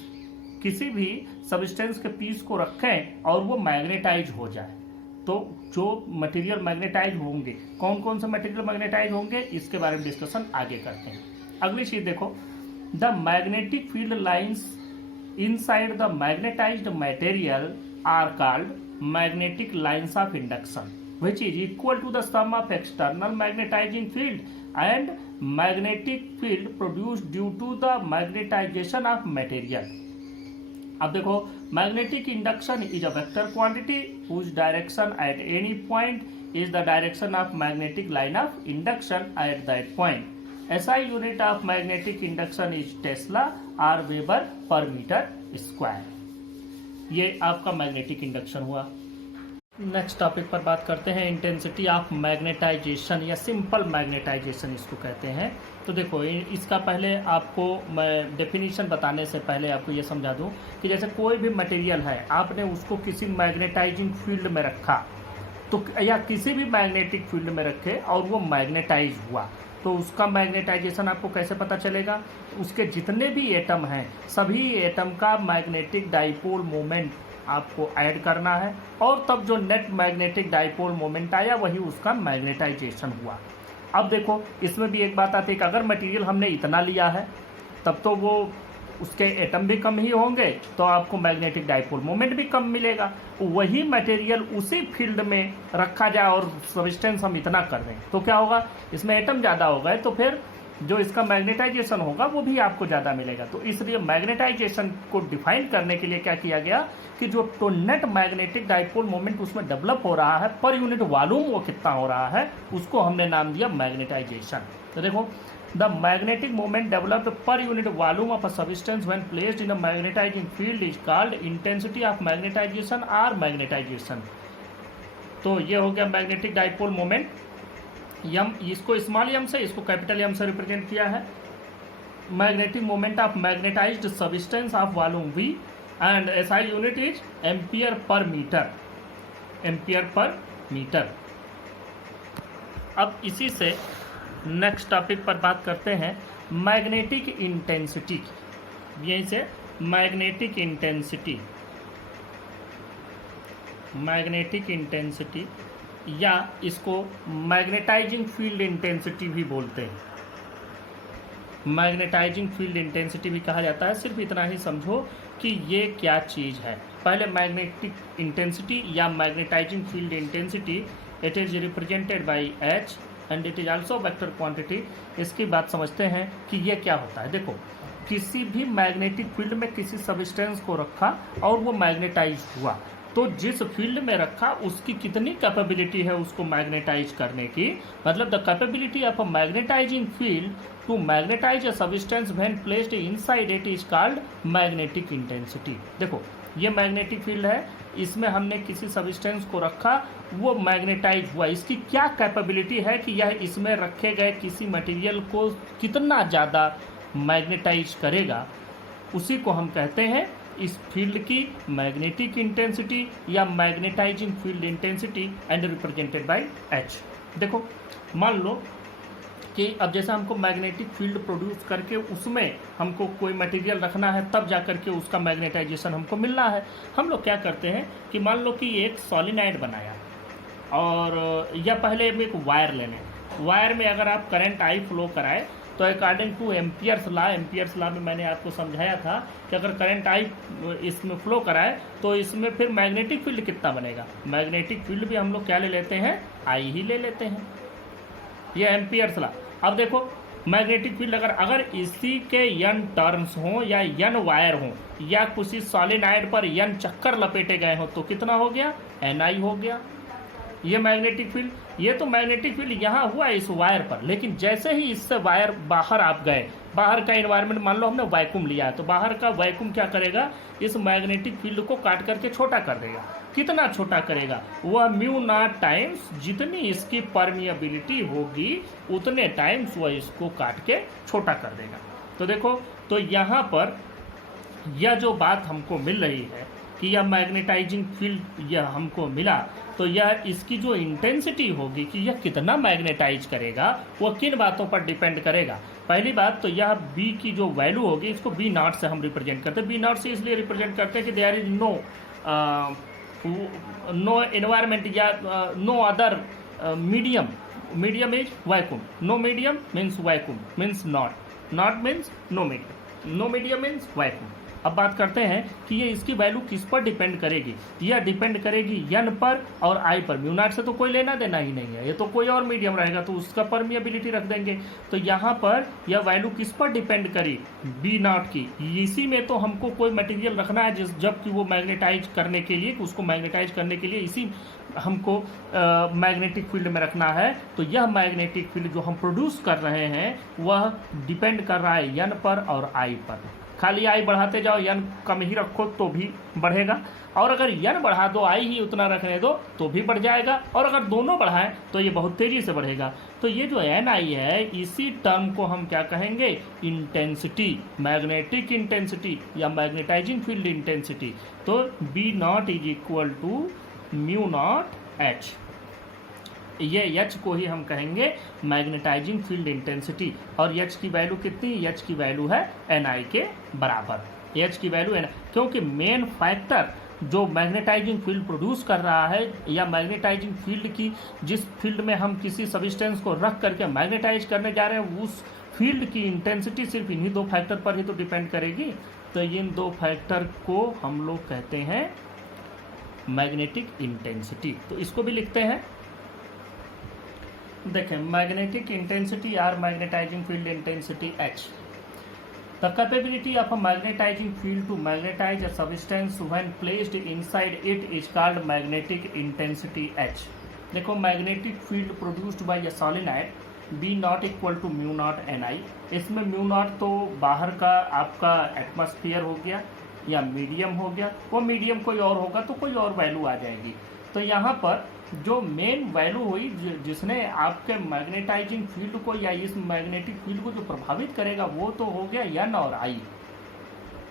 किसी भी सब्सटेंस के पीस को रखें और वो मैग्नेटाइज हो जाए, तो जो मटेरियल मैग्नेटाइज होंगे, कौन कौन से मटेरियल मैग्नेटाइज होंगे, इसके बारे में डिस्कशन आगे करते हैं। अगली चीज देखो, the magnetic field lines inside the magnetised material are called magnetic lines of induction, which is equal to the sum of external magnetizing field and magnetic field produced due to the magnetization of material. अब देखो, magnetic induction is a vector quantity whose direction at any point is the direction of magnetic line of induction at that point. SI unit of magnetic induction is Tesla or Weber per meter square. ये आपका magnetic induction हुआ। Next topic पर बात करते हैं, intensity of magnetisation या simple magnetisation इसको कहते हैं। तो देखो, इसका पहले आपको मैं डेफिनेशन बताने से पहले आपको ये समझा दूं कि जैसे कोई भी मटेरियल है, आपने उसको किसी मैग्नेटाइजिंग फील्ड में रखा, तो या किसी भी मैग्नेटिक फील्ड में रखे और वो मैग्नेटाइज हुआ, तो उसका मैग्नेटाइजेशन आपको कैसे पता चलेगा, उसके जितने भी एटम हैं सभी एटम का मैग्नेटिक डाइपोल मोमेंट आपको ऐड करना है, और तब जो नेट मैग्नेटिक डाइपोल मोमेंट आया वही उसका मैग्नेटाइजेशन हुआ। अब देखो, इसमें भी एक बात आती है कि अगर मटेरियल हमने इतना लिया है तब तो वो उसके एटम भी कम ही होंगे, तो आपको मैग्नेटिक डाइपोल मोमेंट भी कम मिलेगा। वही मटेरियल उसी फील्ड में रखा जाए और सब्सटेंस हम इतना कर दें तो क्या होगा, इसमें एटम ज़्यादा हो गए, तो फिर जो इसका मैग्नेटाइजेशन होगा वो भी आपको ज़्यादा मिलेगा। तो इसलिए मैग्नेटाइजेशन को डिफाइन करने के लिए क्या किया गया कि जो तो नेट मैग्नेटिक डाइपोल मोमेंट उसमें डेवलप हो रहा है, पर यूनिट वॉल्यूम वो कितना हो रहा है, उसको हमने नाम दिया मैग्नेटाइजेशन। तो देखो, the magnetic moment developed per unit volume of a substance when placed in a magnetizing field is called intensity of magnetization or magnetization. तो ये हो गया मैग्नेटिक डाइपोल मोमेंट, यम, इसको स्मॉल यम से, इसको कैपिटल यम से रिप्रेजेंट किया है। Magnetic moment of magnetised substance of volume v and SI unit is ampere per metre, ampere per metre. अब इसी से नेक्स्ट टॉपिक पर बात करते हैं, मैग्नेटिक इंटेंसिटी। यहीं से मैग्नेटिक इंटेंसिटी, मैग्नेटिक इंटेंसिटी या इसको मैग्नेटाइजिंग फील्ड इंटेंसिटी भी बोलते हैं, मैग्नेटाइजिंग फील्ड इंटेंसिटी भी कहा जाता है। सिर्फ इतना ही समझो कि ये क्या चीज़ है। पहले मैग्नेटिक इंटेंसिटी या magnetising field intensity, it is represented by H and it is also vector quantity. इसकी बात समझते हैं कि ये क्या होता है। देखो, किसी भी मैग्नेटिक फील्ड में किसी सब्सटेंस को रखा और वो मैग्नेटाइज हुआ, तो जिस फील्ड में रखा उसकी कितनी कैपेबिलिटी है उसको मैग्नेटाइज करने की, मतलब the capability of a magnetising field to magnetize a substance when placed inside it is called magnetic intensity. देखो, ये मैग्नेटिक फील्ड है, इसमें हमने किसी सब्सटेंस को रखा, वो मैग्नेटाइज हुआ, इसकी क्या कैपेबिलिटी है कि यह इसमें रखे गए किसी मटेरियल को कितना ज़्यादा मैग्नेटाइज करेगा, उसी को हम कहते हैं इस फील्ड की मैग्नेटिक इंटेंसिटी या magnetising field intensity and represented by H। देखो, मान लो कि अब जैसे हमको मैग्नेटिक फील्ड प्रोड्यूस करके उसमें हमको कोई मटेरियल रखना है, तब जा करके उसका मैग्नेटाइजेशन हमको मिलना है। हम लोग क्या करते हैं कि मान लो कि एक सॉलिनॉइड बनाया और या पहले एक वायर लेने, वायर में अगर आप करंट आई फ्लो कराए तो अकॉर्डिंग टू एम्पियर्स लॉ में मैंने आपको समझाया था कि अगर करंट आई इसमें फ्लो कराए तो इसमें फिर मैग्नेटिक फील्ड कितना बनेगा। मैग्नेटिक फील्ड भी हम लोग क्या ले लेते हैं, आई ही ले लेते हैं। यह एम्पियर्स लॉ। अब देखो मैग्नेटिक फील्ड अगर इसी के n टर्न्स हों या n वायर हों या किसी सॉलिनॉइड पर n चक्कर लपेटे गए हों तो कितना हो गया, Ni हो गया। ये मैग्नेटिक फील्ड, ये तो मैग्नेटिक फील्ड यहाँ हुआ इस वायर पर, लेकिन जैसे ही इससे वायर बाहर आप गए, बाहर का एनवायरनमेंट मान लो हमने वैक्यूम लिया है तो बाहर का वैक्यूम क्या करेगा, इस मैग्नेटिक फील्ड को काट करके छोटा कर देगा। कितना छोटा करेगा, वह म्यू नॉट टाइम्स, जितनी इसकी परमिएबिलिटी होगी उतने टाइम्स वह इसको काट के छोटा कर देगा। तो देखो, तो यहाँ पर यह जो बात हमको मिल रही है कि यह मैग्नेटाइजिंग फील्ड यह हमको मिला, तो यह इसकी जो इंटेंसिटी होगी कि यह कितना मैग्नेटाइज करेगा वह किन बातों पर डिपेंड करेगा। पहली बात तो यह बी की जो वैल्यू होगी इसको बी नॉट से हम रिप्रेजेंट करते हैं। बी नॉट से इसलिए रिप्रेजेंट करते हैं कि देयर इज नो एनवायरमेंट या no other medium is vacuum. No medium means vacuum means not means no medium means vacuum. अब बात करते हैं कि ये इसकी वैल्यू किस पर डिपेंड करेगी। यह डिपेंड करेगी n पर और I पर। म्यू नॉट से तो कोई लेना देना ही नहीं है, ये तो कोई और मीडियम रहेगा तो उसका परमिएबिलिटी रख देंगे। तो यहाँ पर यह वैल्यू किस पर डिपेंड करी, बी नॉट की। इसी में तो हमको कोई मटेरियल रखना है जबकि वो मैग्नेटाइज करने के लिए, उसको मैग्नेटाइज करने के लिए इसी हमको मैग्नेटिक फील्ड में रखना है। तो यह मैग्नेटिक फील्ड जो हम प्रोड्यूस कर रहे हैं वह डिपेंड कर रहा है n पर और I पर। खाली आई बढ़ाते जाओ, n कम ही रखो तो भी बढ़ेगा, और अगर n बढ़ा दो आई ही उतना रखने दो तो भी बढ़ जाएगा, और अगर दोनों बढ़ाएं तो ये बहुत तेजी से बढ़ेगा। तो ये जो Ni है इसी टर्म को हम क्या कहेंगे, इंटेंसिटी, मैग्नेटिक इंटेंसिटी या मैग्नेटाइजिंग फील्ड इंटेंसिटी। तो B naught is equal to mu naught H, ये H को ही हम कहेंगे मैग्नेटाइजिंग फील्ड इंटेंसिटी। और H की वैल्यू कितनी, H की वैल्यू है Ni के बराबर। H की वैल्यू Ni, क्योंकि मेन फैक्टर जो मैग्नेटाइजिंग फील्ड प्रोड्यूस कर रहा है या मैग्नेटाइजिंग फील्ड की जिस फील्ड में हम किसी सब्सटेंस को रख करके मैग्नेटाइज करने जा रहे हैं उस फील्ड की इंटेंसिटी सिर्फ इन्हीं दो फैक्टर पर ही तो डिपेंड करेगी। तो इन दो फैक्टर को हम लोग कहते हैं मैग्नेटिक इंटेंसिटी। तो इसको भी लिखते हैं, देखें, magnetic intensity or magnetising field intensity H। The capability of a magnetizing field to magnetize a substance when placed inside it is called magnetic intensity H। देखो, magnetic field produced by a solenoid B naught equal to mu naught Ni। इसमें mu naught तो बाहर का आपका atmosphere हो गया या medium हो गया, वो मीडियम कोई और होगा तो कोई और वैल्यू आ जाएगी। तो यहाँ पर जो मेन वैल्यू हुई जिसने आपके मैग्नेटाइजिंग फील्ड को या इस मैग्नेटिक फील्ड को जो प्रभावित करेगा वो तो हो गया n और I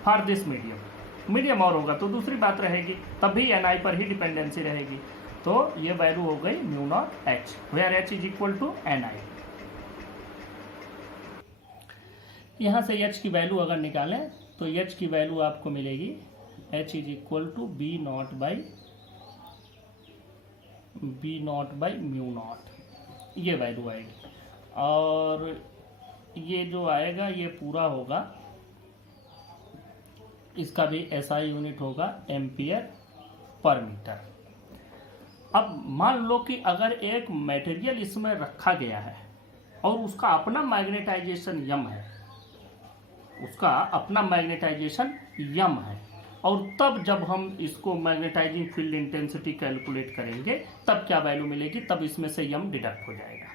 फॉर दिस मीडियम और होगा तो दूसरी बात रहेगी, तभी Ni पर ही डिपेंडेंसी रहेगी। तो ये वैल्यू हो गई mu naught H, where H is equal to Ni। यहाँ से H की वैल्यू अगर निकालें तो H की वैल्यू आपको मिलेगी H is equal to B naught by mu naught, ये वैल्यू आएगी। और ये जो आएगा ये पूरा होगा, इसका भी SI यूनिट होगा एम्पियर पर मीटर। अब मान लो कि अगर एक मटेरियल इसमें रखा गया है और उसका अपना मैग्नेटाइजेशन यम है, उसका अपना मैग्नेटाइजेशन यम है, और तब जब हम इसको मैग्नेटाइजिंग फील्ड इंटेंसिटी कैलकुलेट करेंगे तब क्या वैल्यू मिलेगी, तब इसमें से यम डिडक्ट हो जाएगा।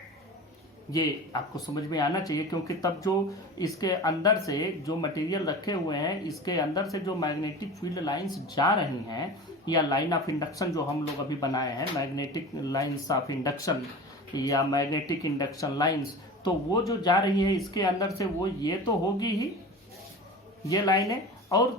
ये आपको समझ में आना चाहिए, क्योंकि तब जो इसके अंदर से जो मटेरियल रखे हुए हैं इसके अंदर से जो मैग्नेटिक फील्ड लाइंस जा रही हैं या लाइन ऑफ इंडक्शन जो हम लोग अभी बनाए हैं, मैग्नेटिक लाइंस ऑफ इंडक्शन या मैग्नेटिक इंडक्शन लाइंस, तो वो जो जा रही है इसके अंदर से वो ये तो होगी ही ये लाइनें, और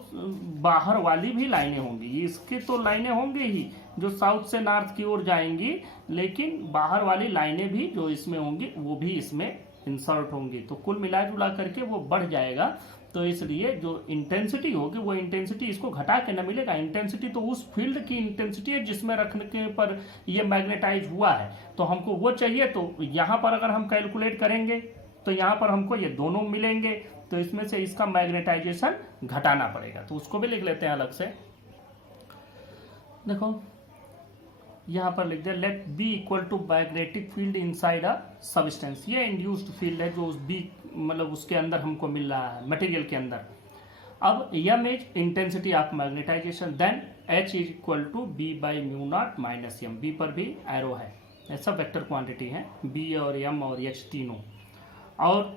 बाहर वाली भी लाइनें होंगी। इसके तो लाइनें होंगी ही जो साउथ से नॉर्थ की ओर जाएंगी, लेकिन बाहर वाली लाइनें भी जो इसमें होंगी वो भी इसमें इंसर्ट होंगी तो कुल मिला जुला करके वो बढ़ जाएगा। तो इसलिए जो इंटेंसिटी होगी वो इंटेंसिटी इसको घटा के न मिलेगा। इंटेंसिटी तो उस फील्ड की इंटेंसिटी है जिसमें रखने के पर ये मैग्नेटाइज हुआ है, तो हमको वो चाहिए। तो यहाँ पर अगर हम कैलकुलेट करेंगे तो यहाँ पर हमको ये दोनों मिलेंगे, तो इसमें से इसका मैग्नेटाइजेशन घटाना पड़ेगा। तो उसको भी लिख लेते हैं अलग से। देखो यहाँ पर लिख दिया, let B equal to magnetic field inside a substance. ये इंड्यूस्ड फील्ड है जो उस बी मतलब उसके अंदर हमको मिल रहा है, मटेरियल के अंदर। अब M is intensity of magnetisation, then H is equal to B by mu naught minus M. B पर भी एरो है, ऐसा वेक्टर क्वांटिटी है, बी और एम और एच तीनों। और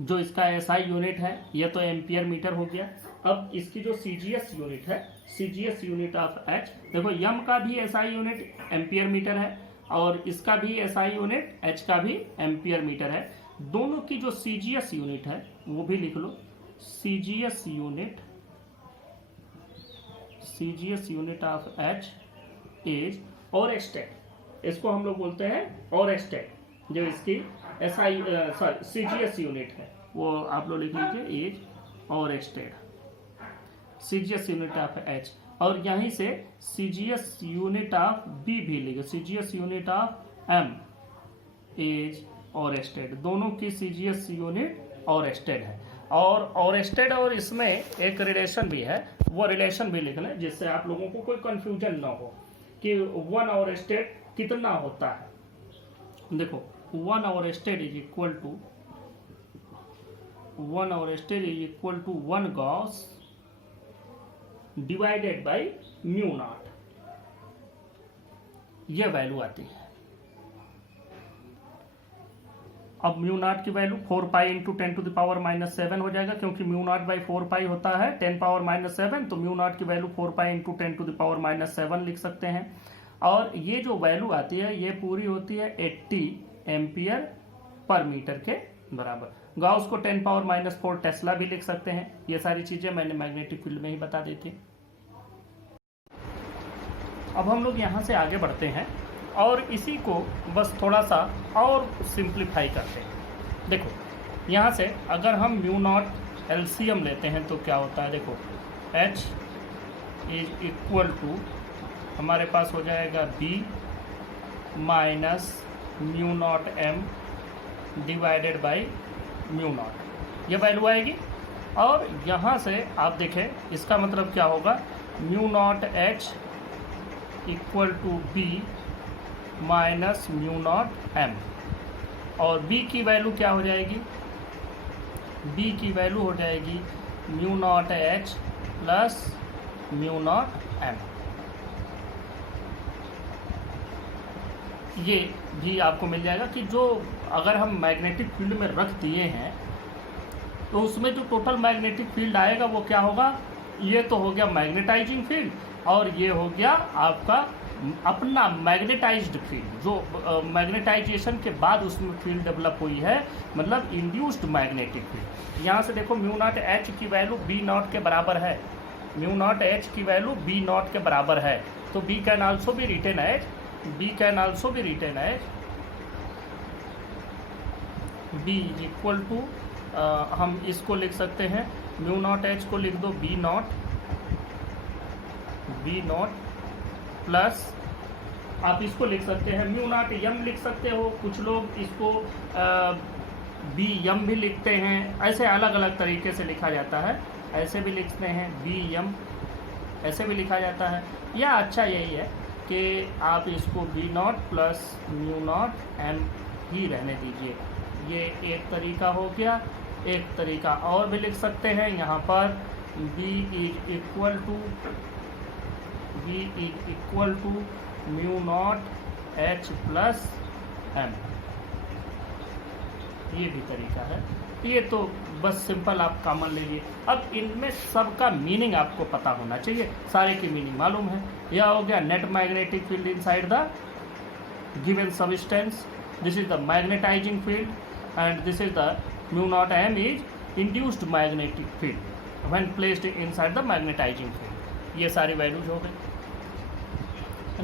जो इसका एसआई यूनिट है ये तो एम्पियर मीटर हो गया। अब इसकी जो सीजीएस यूनिट है, सीजीएस यूनिट ऑफ एच, देखो एम का भी एसआई यूनिट एम्पियर मीटर है और इसका भी एसआई यूनिट एच का भी एम्पियर मीटर है। दोनों की जो सीजीएस यूनिट है वो भी लिख लो, CGS unit of H is और एक्सटेट। इसको हम लोग बोलते हैं और एक्सटेट। जो इसकी एसआई सॉरी सीजीएस यूनिट है वो आप लोग लिख लीजिए as oersted, CGS unit of H. और यहीं से सीजीएस यूनिट ऑफ बी भी लिखे, CGS unit of M as oersted. दोनों की सीजीएस यूनिट और एक्सटेड है। और एक्सटेड और इसमें एक रिलेशन भी है, वो रिलेशन भी लिख लें जिससे आप लोगों को कोई कंफ्यूजन ना हो कि वन और एक्सटेड कितना होता है। देखो वन और oersted is equal to one gauss divided by mu naught, ये वैल्यू आती है। अब म्यू नॉट की value 4 pi into 10 to the power minus 7 हो जाएगा, क्योंकि म्यू नॉट बाई 4 पाई होता है 10 पावर माइनस 7, तो म्यू नॉट की value 4 pi into 10 to the power minus 7 लिख सकते हैं। और ये जो वैल्यू आती है ये पूरी होती है 80 एम्पियर पर मीटर के बराबर। गाउस को 10 पावर माइनस 4 टेस्ला भी लिख सकते हैं। ये सारी चीजें मैंने मैग्नेटिक फील्ड में ही बता दी थी। अब हम लोग यहाँ से आगे बढ़ते हैं और इसी को बस थोड़ा सा और सिंप्लीफाई करते हैं। देखो यहाँ से अगर हम म्यू नॉट एलसीएम लेते हैं तो क्या होता है, देखो H इज इक्वल टू हमारे पास हो जाएगा B minus mu naught M divided by mu naught, ये वैल्यू आएगी। और यहाँ से आप देखें इसका मतलब क्या होगा, mu naught H equal to B minus mu naught M. और बी की वैल्यू क्या हो जाएगी, बी की वैल्यू हो जाएगी mu naught H plus mu naught M. ये भी आपको मिल जाएगा कि जो अगर हम मैग्नेटिक फील्ड में रख दिए हैं तो उसमें जो टोटल मैग्नेटिक फील्ड आएगा वो क्या होगा, ये तो हो गया मैग्नेटाइजिंग फील्ड और ये हो गया आपका अपना मैग्नेटाइज्ड फील्ड, जो मैग्नेटाइजेशन के बाद उसमें फील्ड डेवलप हुई है, मतलब इंड्यूस्ड मैग्नेटिक फील्ड। यहाँ से देखो म्यू नॉट एच की वैल्यू बी नॉट के बराबर है, म्यू नॉट एच की वैल्यू बी नॉट के बराबर है, तो B can also be written as B can also be written as B is equal to हम इसको लिख सकते हैं म्यू नॉट एच को लिख दो बी नॉट प्लस आप इसको लिख सकते हैं म्यू नॉट एम लिख सकते हो, कुछ लोग इसको बी एम भी लिखते हैं, ऐसे अलग अलग तरीके से लिखा जाता है। ऐसे भी लिखते हैं बी एम, ऐसे भी लिखा जाता है। या अच्छा यही है कि आप इसको B naught plus mu naught M ही रहने दीजिए, ये एक तरीका हो गया। एक तरीका और भी लिख सकते हैं यहाँ पर B is equal to mu naught H plus M, ये भी तरीका है। ये तो बस सिंपल आप कॉमन लीजिए। अब इनमें सबका मीनिंग आपको पता होना चाहिए, सारे की मीनिंग मालूम है। यह हो गया net magnetic field inside the given substance, this is the magnetising field and this is the mu naught M is induced magnetic field when placed inside the magnetising field. ये सारी वैल्यूज हो गई।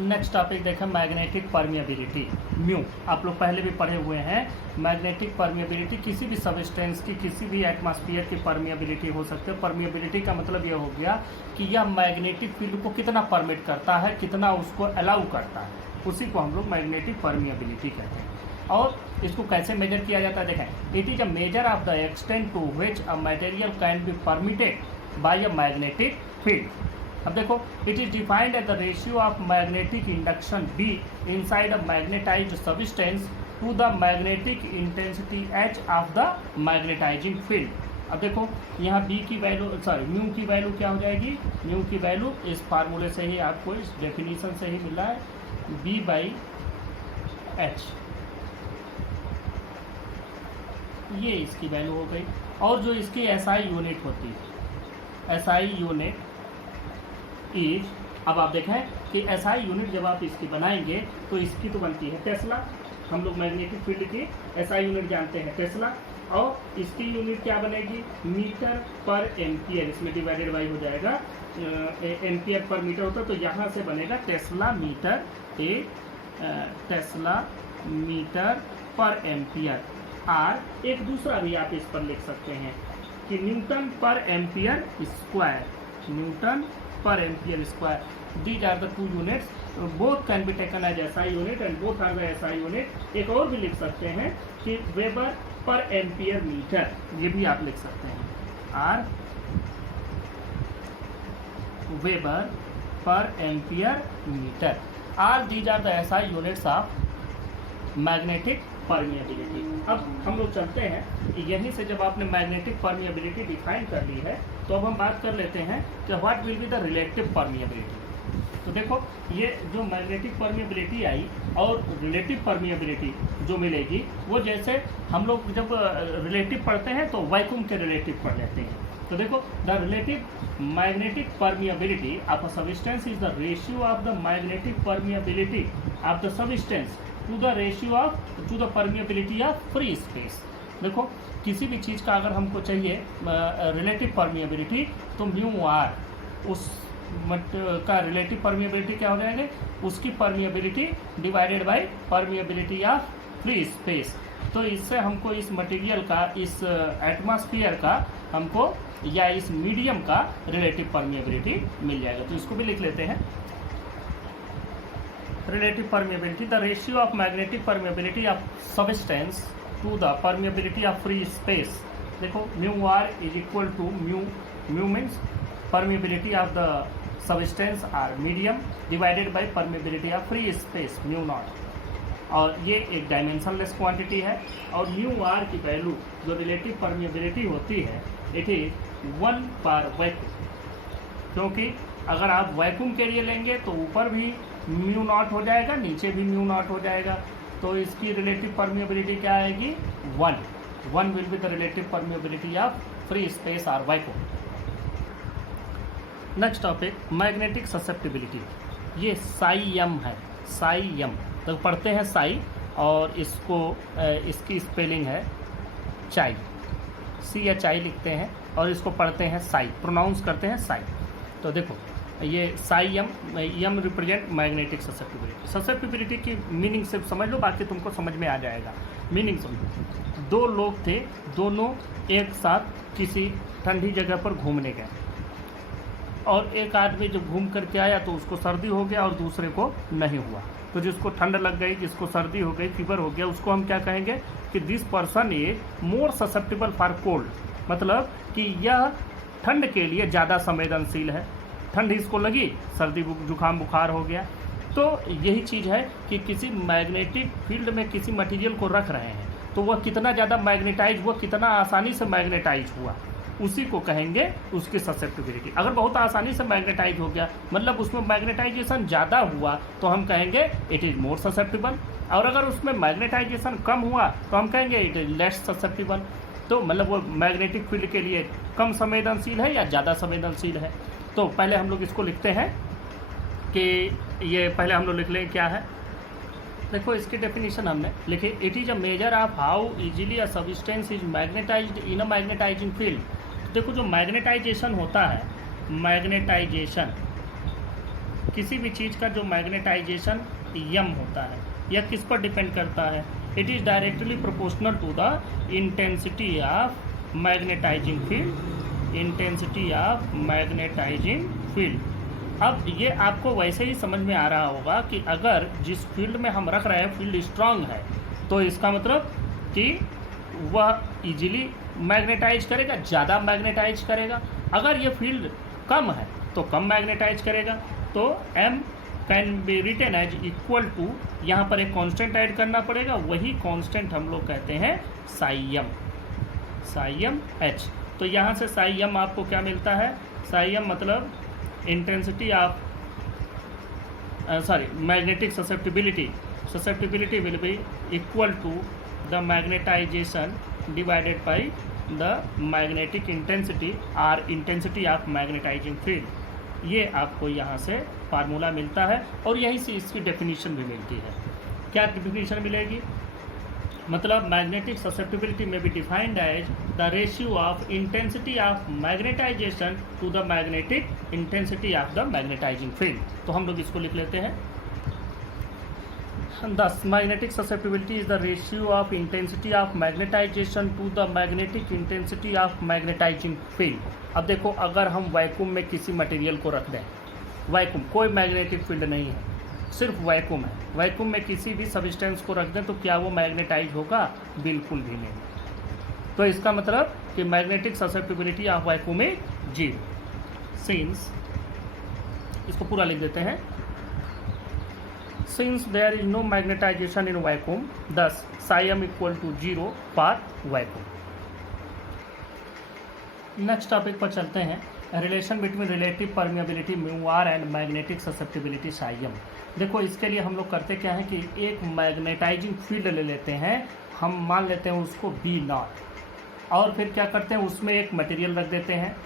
Next topic देखें magnetic permeability, mu. आप लोग पहले भी पढ़े हुए हैं। मैग्नेटिक परमिएबिलिटी किसी भी सबस्टेंस की, किसी भी एटमॉस्फेयर की परमिएबिलिटी हो सकती है। परमिएबिलिटी का मतलब ये हो गया कि यह मैग्नेटिक फील्ड को कितना परमिट करता है, कितना उसको अलाउ करता है, उसी को हम लोग मैग्नेटिक परमिएबिलिटी कहते हैं। और इसको कैसे मेजर किया जाता है देखें, it is a measure of the extent to which a material can be permitted by a magnetic field. अब देखो, it is defined as the ratio of magnetic induction B inside a magnetised substance to the magnetic intensity H of the magnetising field. अब देखो यहाँ B की value, sorry mu की value क्या हो जाएगी, म्यू की वैल्यू इस फार्मूले से ही आपको, इस डेफिनेशन से ही मिला है, बी बाई एच, ये इसकी वैल्यू हो गई। और जो इसकी एसआई यूनिट होती है, एसआई यूनिट इज, अब आप देखें कि एसआई यूनिट जब आप इसकी बनाएंगे तो इसकी तो बनती है टेस्ला। हम लोग मैग्नेटिक फील्ड की एसआई यूनिट जानते हैं टेस्ला, और इसकी यूनिट क्या बनेगी, मीटर पर एम्पियर, इसमें डिवाइडेड बाई हो जाएगा, एम्पियर पर मीटर होता है, तो यहाँ से बनेगा टेस्ला मीटर, टेस्ला मीटर पर एम्पियर। आर एक दूसरा भी आप इस पर लिख सकते हैं कि newton per ampere square, newton per ampere square. These are the two units, both can be taken as SI unit and both are the SI unit. एक और भी लिख सकते हैं कि वेबर पर एम्पियर मीटर, ये भी आप लिख सकते हैं, or weber per ampere metre. Or these are the SI units of magnetic permeability. अब हम लोग चलते हैं, यहीं से जब आपने मैग्नेटिक परमिएबिलिटी डिफाइन कर ली है तो अब हम बात कर लेते हैं कि what will be the relative permeability. तो देखो, ये जो मैग्नेटिक परमिएबिलिटी आई और रिलेटिव परमिएबिलिटी जो मिलेगी, वो जैसे हम लोग जब रिलेटिव पढ़ते हैं तो वैक्यूम के रिलेटिव पढ़ लेते हैं। तो देखो, the relative magnetic permeability of a substance is the ratio of the magnetic permeability of the substance to the ratio of to the permeability of free space. देखो, किसी भी चीज़ का अगर हमको चाहिए रिलेटिव परमिएबिलिटी, तो म्यू आर उस का रिलेटिव परमिएबिलिटी क्या हो जाएगा, उसकी permeability divided by permeability of free space. तो इससे हमको इस मटेरियल का, इस एटमॉस्फेयर का हमको, या इस मीडियम का रिलेटिव परमिएबिलिटी मिल जाएगा। तो इसको भी लिख लेते हैं, relative permeability, the ratio of magnetic permeability of substance to the permeability of free space। देखो, mu r is equal to mu means permeability of the substance or medium divided by permeability of free space mu naught। और ये एक dimensionless quantity है, और mu r की value जो relative permeability होती है, इट इज 1 पर वैक्यूम, क्योंकि अगर आप वैक्यूम के लिए लेंगे तो ऊपर भी म्यू नॉट हो जाएगा, नीचे भी म्यू नॉट हो जाएगा, तो इसकी रिलेटिव परमिएबिलिटी क्या आएगी, 1 will be the relative permeability of free space और vacuum. Next topic, magnetic susceptibility. ये साई एम है, साई एम, तो पढ़ते हैं साई, और इसको इसकी स्पेलिंग है चाई, CHI लिखते हैं, और इसको पढ़ते हैं साई, प्रोनाउंस करते हैं साई। तो देखो, ये psi M represent magnetic susceptibility. Susceptibility की मीनिंग सिर्फ समझ लो, बाकी तुमको समझ में आ जाएगा। मीनिंग समझो, 2 लोग थे, दोनों एक साथ किसी ठंडी जगह पर घूमने गए, और एक आदमी जब घूम करके आया तो उसको सर्दी हो गया और दूसरे को नहीं हुआ। तो जिसको ठंड लग गई, जिसको सर्दी हो गई, फीवर हो गया, उसको हम क्या कहेंगे कि this person is more susceptible for cold, मतलब कि यह ठंड के लिए ज़्यादा संवेदनशील है। ठंड इसको लगी, सर्दी जुकाम बुखार हो गया। तो यही चीज़ है कि किसी मैग्नेटिक फील्ड में किसी मटेरियल को रख रहे हैं, तो वह कितना ज़्यादा मैग्नेटाइज, वह कितना आसानी से मैग्नेटाइज हुआ, उसी को कहेंगे उसकी ससेप्टिबिलिटी। अगर बहुत आसानी से मैग्नेटाइज हो गया, मतलब उसमें मैग्नेटाइजेशन ज़्यादा हुआ, तो हम कहेंगे इट इज़ मोर ससेप्टिबल, और अगर उसमें मैग्नेटाइजेशन कम हुआ तो हम कहेंगे इट इज़ लेस ससेप्टिबल। तो मतलब वो मैग्नेटिक फील्ड के लिए कम संवेदनशील है या ज़्यादा संवेदनशील है। तो पहले हम लोग इसको लिखते हैं कि ये पहले हम लोग लिख लें क्या है। देखो, इसकी डेफिनेशन हमने लिखी, it is a measure of how easily a substance is magnetised in a magnetising field. देखो, जो मैग्नेटाइजेशन होता है, मैग्नेटाइजेशन किसी भी चीज़ का जो मैग्नेटाइजेशन यम होता है यह किस पर डिपेंड करता है? It is directly proportional to the intensity of magnetising field, intensity of magnetising field. अब ये आपको वैसे ही समझ में आ रहा होगा कि अगर जिस फील्ड में हम रख रहे हैं फील्ड स्ट्रांग है तो इसका मतलब कि वह इजीली मैग्नेटाइज करेगा, ज़्यादा मैग्नेटाइज करेगा। अगर ये फील्ड कम है तो कम मैग्नेटाइज करेगा। तो m can be written as equal to, यहाँ पर एक कांस्टेंट ऐड करना पड़ेगा, वही कांस्टेंट हम लोग कहते हैं साई एम एच। तो यहाँ से साई एम आपको क्या मिलता है? साई एम मतलब intensity of magnetic susceptibility will be equal to the magnetisation divided by the magnetic intensity और इंटेंसिटी ऑफ मैग्नेटाइजिंग फील्ड। ये आपको यहाँ से फार्मूला मिलता है और यहीं से इसकी डेफिनेशन भी मिलती है। क्या डेफिनेशन मिलेगी? मतलब magnetic susceptibility may be defined as the ratio of intensity of magnetisation to the magnetic intensity of the magnetising field. तो हम लोग इसको लिख लेते हैं, thus magnetic susceptibility is the ratio of intensity of magnetization to the magnetic intensity of magnetizing field। अब देखो, अगर हम वैक्यूम में किसी मटेरियल को रख दें, वैक्यूम कोई मैग्नेटिक फील्ड नहीं है, सिर्फ वैक्यूम है, वैक्यूम में किसी भी सब्सटेंस को रख दें तो क्या वो मैग्नेटाइज होगा? बिल्कुल भी नहीं। तो इसका मतलब कि magnetic susceptibility of vacuum is zero. Since, इसको पूरा लिख देते हैं, since there is no magnetization in vacuum, thus psi m equal to 0 for vacuum। Next topic पर चलते हैं, relation between relative permeability mu r and magnetic susceptibility psi M. देखो, इसके लिए हम लोग करते क्या है कि एक मैग्नेटाइजिंग फील्ड ले लेते हैं, हम मान लेते हैं उसको बी नॉट, और फिर क्या करते हैं उसमें एक मटेरियल रख देते हैं,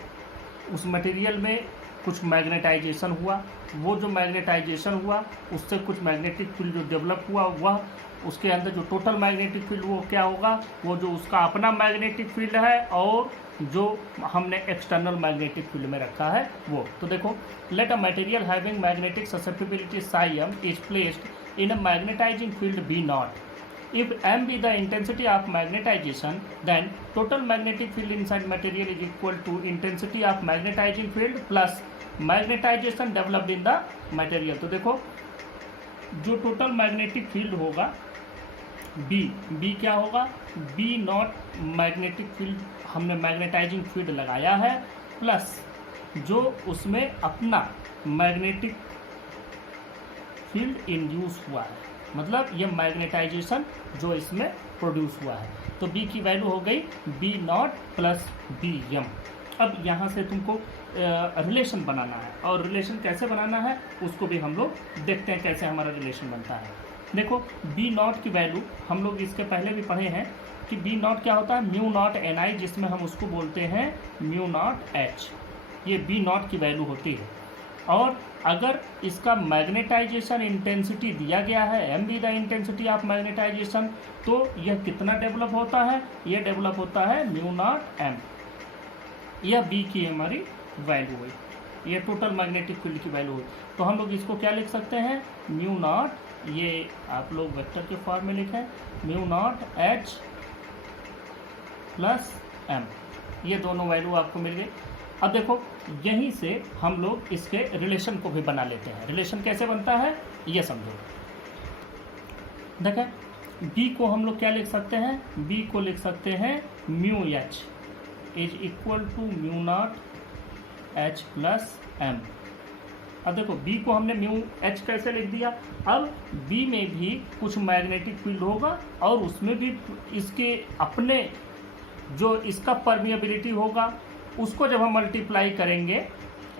उस मटेरियल में कुछ मैग्नेटाइजेशन हुआ, वो जो मैग्नेटाइजेशन हुआ उससे कुछ मैग्नेटिक फील्ड जो डेवलप हुआ वह उसके अंदर जो टोटल मैग्नेटिक फील्ड वो क्या होगा? वो जो उसका अपना मैग्नेटिक फील्ड है और जो हमने एक्सटर्नल मैग्नेटिक फील्ड में रखा है वो। तो देखो, let a material having magnetic susceptibility psi M is placed in a magnetising field B naught. If m be the intensity of magnetization, then total magnetic field inside material is equal to intensity of magnetizing field plus magnetization developed in the material। तो देखो, जो total magnetic field होगा B क्या होगा? B not magnetic field, हमने magnetising field लगाया है, plus जो उसमें अपना मैग्नेटिक फील्ड इंड्यूस हुआ है, मतलब ये मैग्नेटाइजेशन जो इसमें प्रोड्यूस हुआ है। तो B की वैल्यू हो गई B naught plus B M. अब यहाँ से तुमको रिलेशन बनाना है, और रिलेशन कैसे बनाना है उसको भी हम लोग देखते हैं कैसे हमारा रिलेशन बनता है। देखो, B नॉट की वैल्यू हम लोग इसके पहले भी पढ़े हैं कि B नॉट क्या होता है? म्यू नॉट एन आई, जिसमें हम उसको बोलते हैं म्यू नॉट एच। ये B नॉट की वैल्यू होती है। और अगर इसका मैग्नेटाइजेशन इंटेंसिटी दिया गया है, M be the intensity of magnetisation, तो यह कितना डेवलप होता है? यह डेवलप होता है म्यू नॉट एम। यह बी की हमारी वैल्यू हुई, यह टोटल मैग्नेटिक फील्ड की वैल्यू हुई। तो हम लोग इसको क्या लिख सकते हैं? म्यू नॉट, ये आप लोग वेक्टर के फॉर्म में लिखें, mu naught H plus M. ये दोनों वैल्यू आपको मिल गई। अब देखो, यहीं से हम लोग इसके रिलेशन को भी बना लेते हैं। रिलेशन कैसे बनता है ये समझो। देखें, B को हम लोग क्या लिख सकते हैं? B को लिख सकते हैं mu H is equal to mu naught H plus M. अब देखो, B को हमने म्यू एच कैसे लिख दिया? अब B में भी कुछ मैग्नेटिक फील्ड होगा और उसमें भी इसके अपने जो इसका परमिएबिलिटी होगा उसको जब हम मल्टीप्लाई करेंगे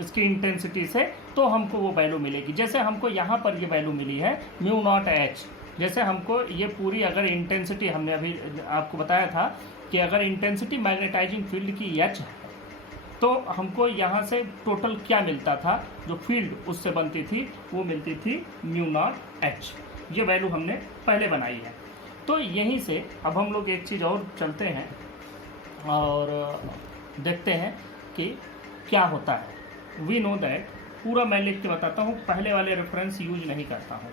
इसकी इंटेंसिटी से तो हमको वो वैल्यू मिलेगी। जैसे हमको यहाँ पर ये वैल्यू मिली है म्यू नॉट एच, जैसे हमको ये पूरी अगर इंटेंसिटी, हमने अभी आपको बताया था कि अगर इंटेंसिटी मैग्नेटाइजिंग फील्ड की एच है तो हमको यहाँ से टोटल क्या मिलता था? जो फील्ड उससे बनती थी वो मिलती थी म्यू नॉट एच। ये वैल्यू हमने पहले बनाई है। तो यहीं से अब हम लोग एक चीज़ और चलते हैं और देखते हैं कि क्या होता है। वी नो दैट पूरा मैं लिख के बताता हूँ, पहले वाले रेफरेंस यूज नहीं करता हूँ,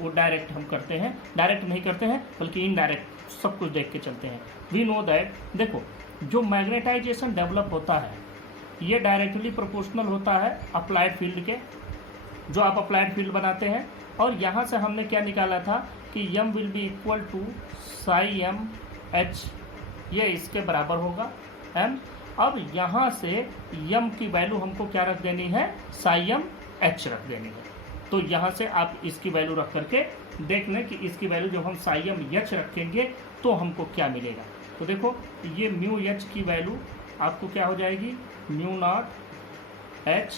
वो डायरेक्ट हम करते हैं, डायरेक्ट नहीं करते हैं बल्कि इनडायरेक्ट सब कुछ देख के चलते हैं। वी नो दैट, देखो जो मैग्नेटाइजेशन डेवलप होता है ये डायरेक्टली प्रोपोर्शनल होता है अप्लाइड फील्ड के, जो आप अप्लाइड फील्ड बनाते हैं। और यहाँ से हमने क्या निकाला था कि m will be equal to psi m h, ये इसके बराबर होगा m। अब यहाँ से m की वैल्यू हमको क्या रख देनी है, साई m h रख देनी है। तो यहाँ से आप इसकी वैल्यू रख करके देख लें कि इसकी वैल्यू जब हम साई m h रखेंगे तो हमको क्या मिलेगा। तो देखो ये म्यू h की वैल्यू आपको क्या हो जाएगी, mu naught h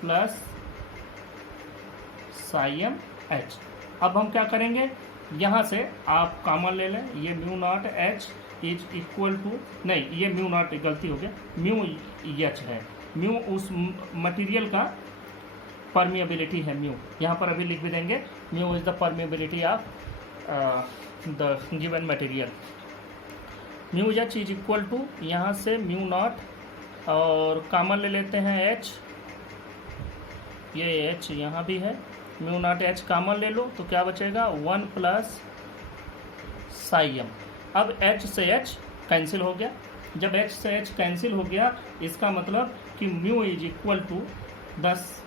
plus psi m h। अब हम क्या करेंगे, यहाँ से आप कॉमन ले लें, ये mu naught h is equal to, नहीं ये म्यू नॉट गलती हो गया, म्यू h है, म्यू उस मटेरियल का परमिएबिलिटी है म्यू, यहाँ पर अभी लिख भी देंगे, mu is the permeability of the given material. Mu h is equal to, यहाँ से म्यू नॉट और कॉमन ले लेते हैं h, ये h यहाँ भी है, म्यू नॉट h कॉमन ले लो तो क्या बचेगा, 1 प्लस साई m। अब h से h कैंसिल हो गया, जब h से h कैंसिल हो गया इसका मतलब कि mu is equal to 10,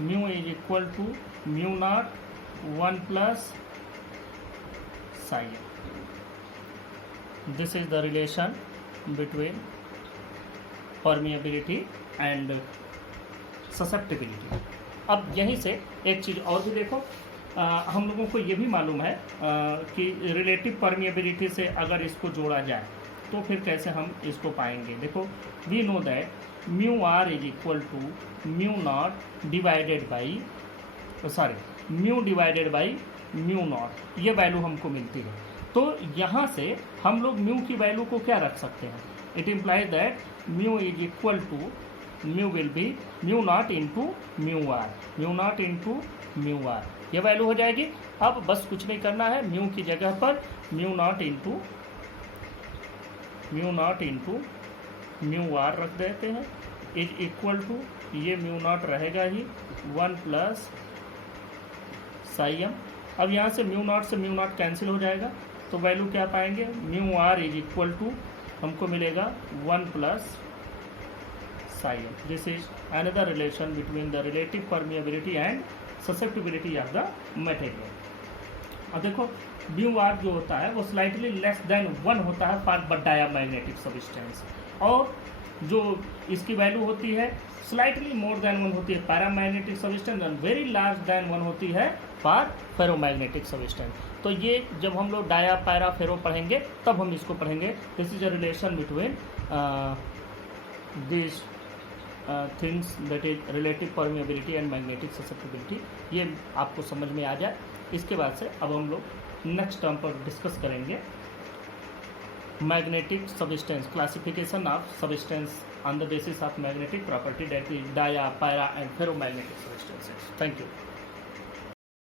mu is equal to mu naught 1 plus psi m। This is the relation between permeability and susceptibility. अब यहीं से एक चीज़ और भी देखो, हम लोगों को ये भी मालूम है कि रिलेटिव परमिएबिलिटी से अगर इसको जोड़ा जाए तो फिर कैसे हम इसको पाएंगे। देखो we know that mu r is equal to mu naught divided by, sorry mu divided by mu naught, ये वैल्यू हमको मिलती है। तो यहाँ से हम लोग म्यू की वैल्यू को क्या रख सकते हैं, it implies that mu is equal to, mu will be mu naught into mu r, mu naught into mu r, ये वैल्यू हो जाएगी। अब बस कुछ नहीं करना है, म्यू की जगह पर mu naught into mu r रख देते हैं, इज इक्वल टू, ये म्यू नॉट रहेगा ही 1 प्लस साई m। अब यहाँ से म्यू नॉट कैंसिल हो जाएगा तो वैल्यू क्या पाएंगे, mu r is equal to हमको मिलेगा 1 plus psi m। This is another relation between the relative permeability and susceptibility of the material. अब देखो म्यू आर जो होता है वो स्लाइटली लेस देन 1 होता है फॉर डायामैग्नेटिक सब्सटेंस, और जो इसकी वैल्यू होती है स्लाइटली मोर देन 1 होती है paramagnetic substance and very large than 1 होती है फॉर फेरोमैग्नेटिक सब्सटेंस। तो ये जब हम लोग डाया पैरा फेरो पढ़ेंगे तब हम इसको पढ़ेंगे। This is a relation between this things that is relative permeability and magnetic susceptibility, ये आपको समझ में आ जाए। इसके बाद से अब हम लोग नेक्स्ट टर्म पर डिस्कस करेंगे magnetic substance, classification of substance on the basis of magnetic property that is dia para and ferromagnetic substances. Thank you.